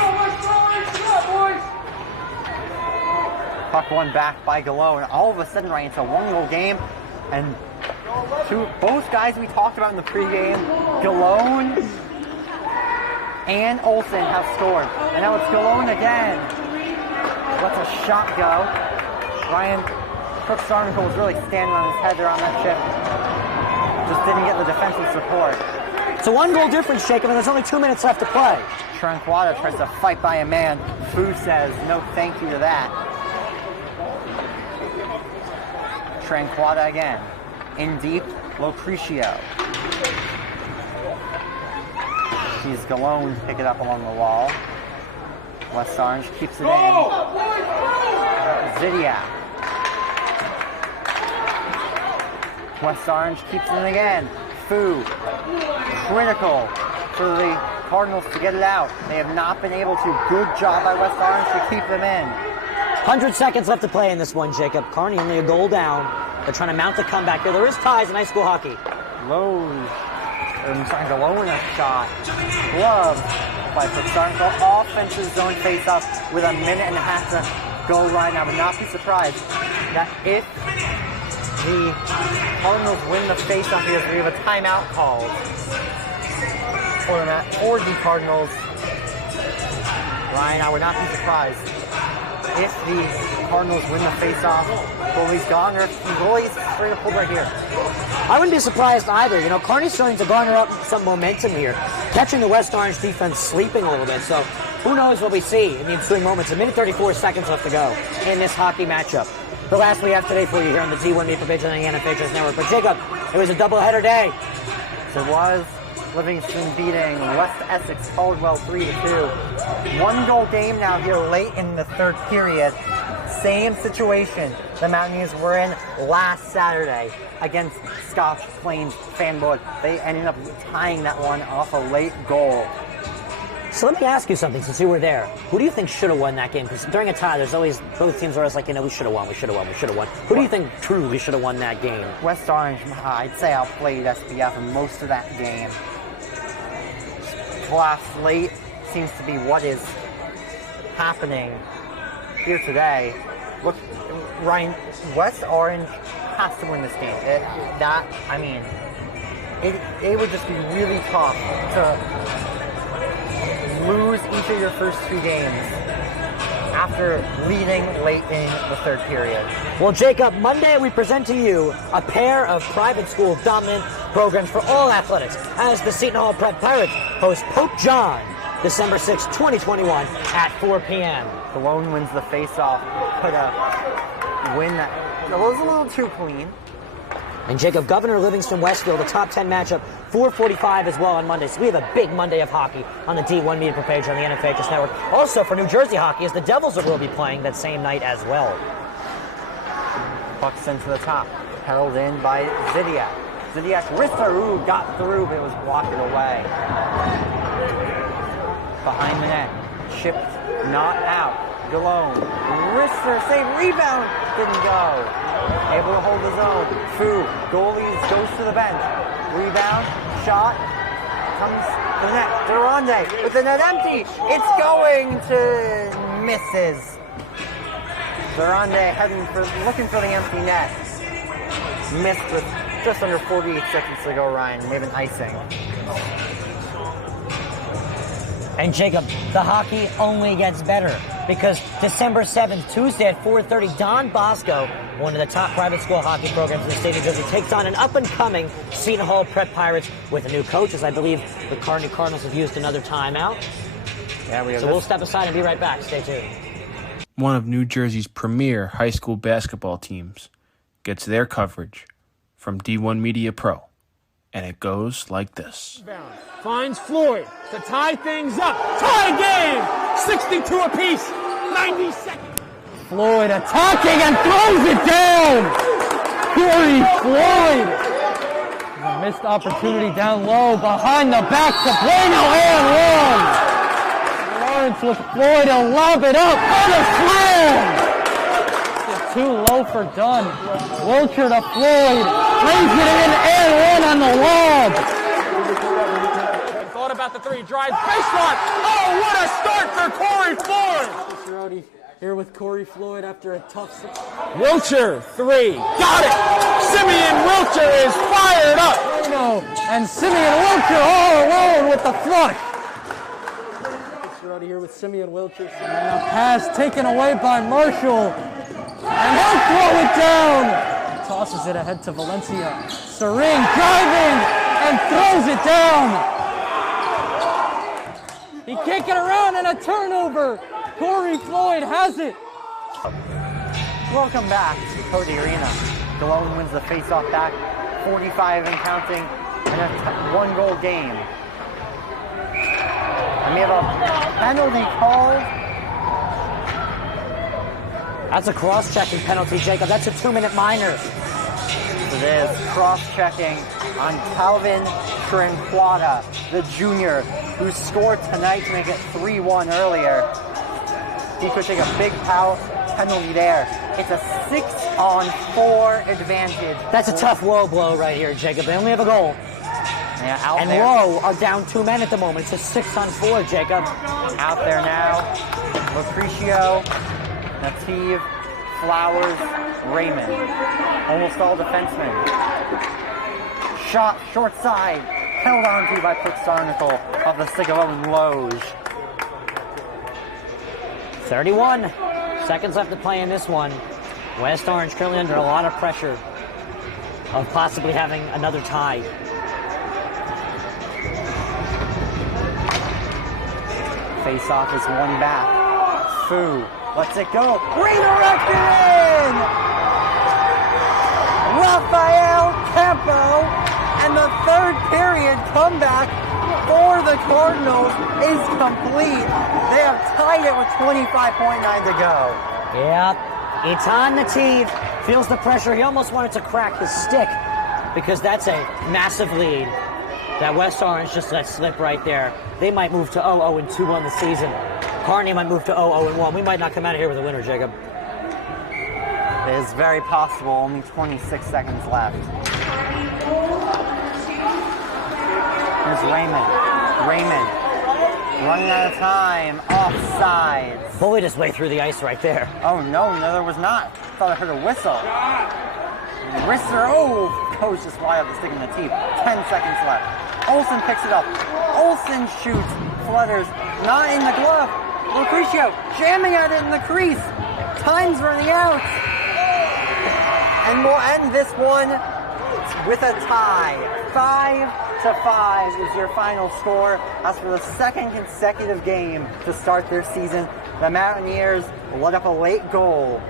Puck won back by Galone. All of a sudden, Ryan, it's a 1-goal game. And both guys we talked about in the pregame, Galone and Olsen have scored. And now it's Galone again. Lets a shot go. Ryan Crooks-Armicle was really standing on his head there on that chip. Just didn't get the defensive support. It's a 1-goal difference, Jacob, and there's only 2 minutes left to play. Tranquada tries to fight by a man. Fu says no thank you to that. Tranquada again. In deep, Lucrecio. Sees Galone pick it up along the wall. West Orange keeps it in. Zidiak. West Orange keeps it in again. Fu. Critical for the Cardinals to get it out. They have not been able to. Good job by West Orange to keep them in. 100 seconds left to play in this one, Jacob. Kearny only a goal down. They're trying to mount the comeback here. There is ties in high school hockey. Galone a shot. Glove by Crooks-Armicle. Offensive zone face-off with a minute and a half to go right now. But not be surprised that if the Cardinals win the face-off here, we have a timeout called for the Cardinals. Ryan, I would not be surprised if the Cardinals win the face-off. Goalie's gone, or if the goalie's straight up pulled right here. I wouldn't be surprised either. You know, Kearny's starting to garner up some momentum here, catching the West Orange defense sleeping a little bit. So who knows what we see in the ensuing moments. A minute 34 seconds left to go in this hockey matchup. the last we have today for you here on the D1 Media page on the NFHS Network. But Jacob, it was a doubleheader day. So it was. Livingston beating West Essex Caldwell 3-2. 1-goal game now here late in the third period. Same situation the Mountaineers were in last Saturday against Scotch Plains-Fanwood. They ended up tying that one off a late goal. So let me ask you something, since you were there. Who do you think should have won that game? Because during a tie, there's always, both teams are always like, we should have won, we should have won, we should have won. Who do you think truly should have won that game? West Orange, I'd say outplayed SPF in most of that game. Last late seems to be what is happening here today. Look, Ryan, West Orange has to win this game. It would just be really tough to lose each of your first two games after leading late in the third period. Well, Jacob, Monday we present to you a pair of private school dominant programs for all athletics as the Seton Hall Prep Pirates host Pope John, December 6, 2021 at 4 p.m. Cologne wins the face-off. Put a win that was a little too clean. And Jacob, Governor Livingston Westfield, the top 10 matchup, 4:45 as well on Monday. So we have a big Monday of hockey on the D1 Media page on the NFHS Network. Also for New Jersey hockey, as the Devils will be playing that same night as well. Puck sent to the top, held in by Zidiak. Zidiak's wrister, got through, but it was blocked away. Behind the net, chipped, not out. Galone, wrister, save, rebound, didn't go. Able to hold his own. Fu, goalies, goes to the bench. Rebound, shot, comes to the net. Durande with the net empty. It's going to misses. Durande looking for the empty net. Missed with just under 48 seconds to go, Ryan. We have an icing. And Jacob, the hockey only gets better because December 7th, Tuesday at 4:30, Don Bosco, one of the top private school hockey programs in the state of New Jersey, takes on an up-and-coming Seton Hall Prep Pirates with a new coach, as I believe the Kearny Kardinals have used another timeout. Yeah, so we'll step aside and be right back. Stay tuned. One of New Jersey's premier high school basketball teams gets their coverage from D1 Media Pro, and it goes like this. Finds Floyd to tie things up. Tie game! 62 apiece. 90 seconds. Floyd attacking and throws it down. Corey Floyd. A missed opportunity down low behind the back to Bueno and one. Lawrence with Floyd to lob it up. And a slam. Too low for Dunn. Wilcher to Floyd. Lays it in and one on the lob. Thought about the three. Drives baseline. Oh, what a start for Corey Floyd. Rowdy here with Corey Floyd after a tough 6. Wilcher, 3. Got it. Simeon Wilcher is fired up. And Simeon Wilcher all alone with the flush. Rowdy here with Simeon Wilcher. And a pass taken away by Marshall. And he'll throw it down. Tosses it ahead to Valencia. Sering driving and throws it down. He can't get around and a turnover. Corey Floyd has it. Welcome back to Cody Arena. Galone wins the face-off back, 45 and counting, and a 1-goal game. And we have a penalty called. That's a cross-checking penalty, Jacob. That's a 2-minute minor. It is cross-checking on Calvin Trinquata, the junior, who scored tonight to make it 3-1 earlier. He could take a big penalty there. It's a 6-on-4 advantage. That's a tough low blow right here, Jacob. They only have a goal. Yeah, out and there. Low are down 2 men at the moment. It's a 6-on-4, Jacob. Out there now. Lucrecio, Nativ, Flowers, Raymond. Almost all defensemen. Shot, short side, held onto by Pixarnicle of the Sigilone Loge. 31 seconds left to play in this one. West Orange currently under a lot of pressure of possibly having another tie. Face-off is one back. Fu lets it go. Redirected in! Rafael Campo, and the third period comeback for the Cardinals is complete. They have tied it with 25.9 to go. Yeah, it's on the tee. Feels the pressure. He almost wanted to crack the stick because that's a massive lead that West Orange just let slip right there. They might move to 0-2 on the season. Kearny might move to 0-1. We might not come out of here with a winner, Jacob. It is very possible. Only 26 seconds left. Here's Raymond. Running out of time. Offsides. Bullied his way through the ice right there. Oh, no, there was not. I thought I heard a whistle. Wrister, coach just wide up the stick in the teeth. 10 seconds left. Olsen picks it up. Olsen shoots. Flutters. Not in the glove. Lucrecio jamming at it in the crease. Time's running out. And we'll end this one with a tie. 5-5 is your final score. As for the second consecutive game to start their season, the Mountaineers let up a late goal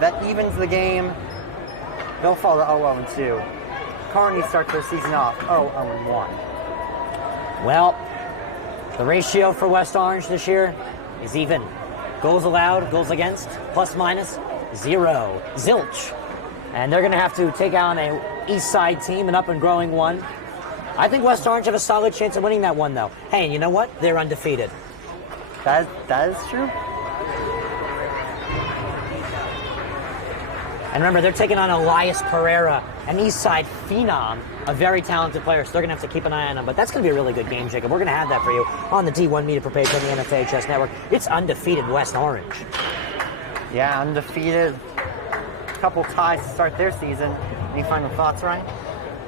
that evens the game. They'll fall to 0-2. Kearny starts their season off 0-1. Well, the ratio for West Orange this year is even. Goals allowed, goals against, plus minus, 0. Zilch. And they're going to have to take on a East Side team, an up-and-growing one. I think West Orange have a solid chance of winning that one, though. Hey, and you know what? They're undefeated. That is true. And remember, they're taking on Elias Pereira, an East Side phenom, a very talented player, so they're going to have to keep an eye on him. But that's going to be a really good game, Jacob. We're going to have that for you on the D1 Media page on the NFHS Network. It's undefeated West Orange. Yeah, undefeated. A couple ties to start their season. Any final thoughts, Ryan?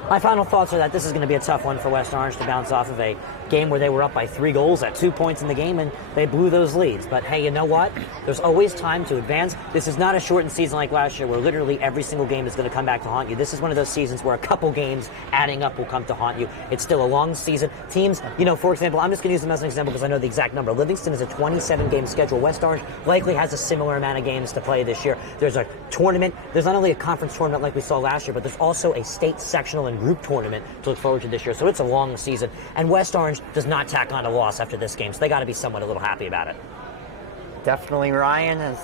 My final thoughts are that this is going to be a tough one for West Orange to bounce off of a game where they were up by 3 goals at 2 points in the game, and they blew those leads. But hey, you know what? There's always time to advance. This is not a shortened season like last year where literally every single game is going to come back to haunt you. This is one of those seasons where a couple games adding up will come to haunt you. It's still a long season. Teams, for example, I'm just going to use them as an example because I know the exact number. Livingston is a 27-game schedule. West Orange likely has a similar amount of games to play this year. There's a tournament. There's not only a conference tournament like we saw last year, but there's also a state sectional and group tournament to look forward to this year. So it's a long season. And West Orange does not tack on a loss after this game, so they got to be somewhat a little happy about it. Definitely, Ryan. As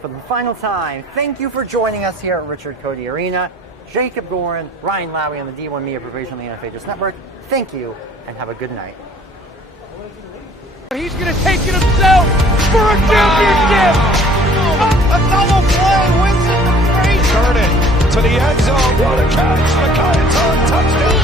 for the final time, thank you for joining us here at Richard Cody Arena. Jacob Goren, Ryan Lowy on the D1 Media provision on the NFHS Network. Thank you, and have a good night. He's going to take it himself for a championship. A double play wins it to Frazier. Turn it to the end zone. What a catch. McKay, touchdown.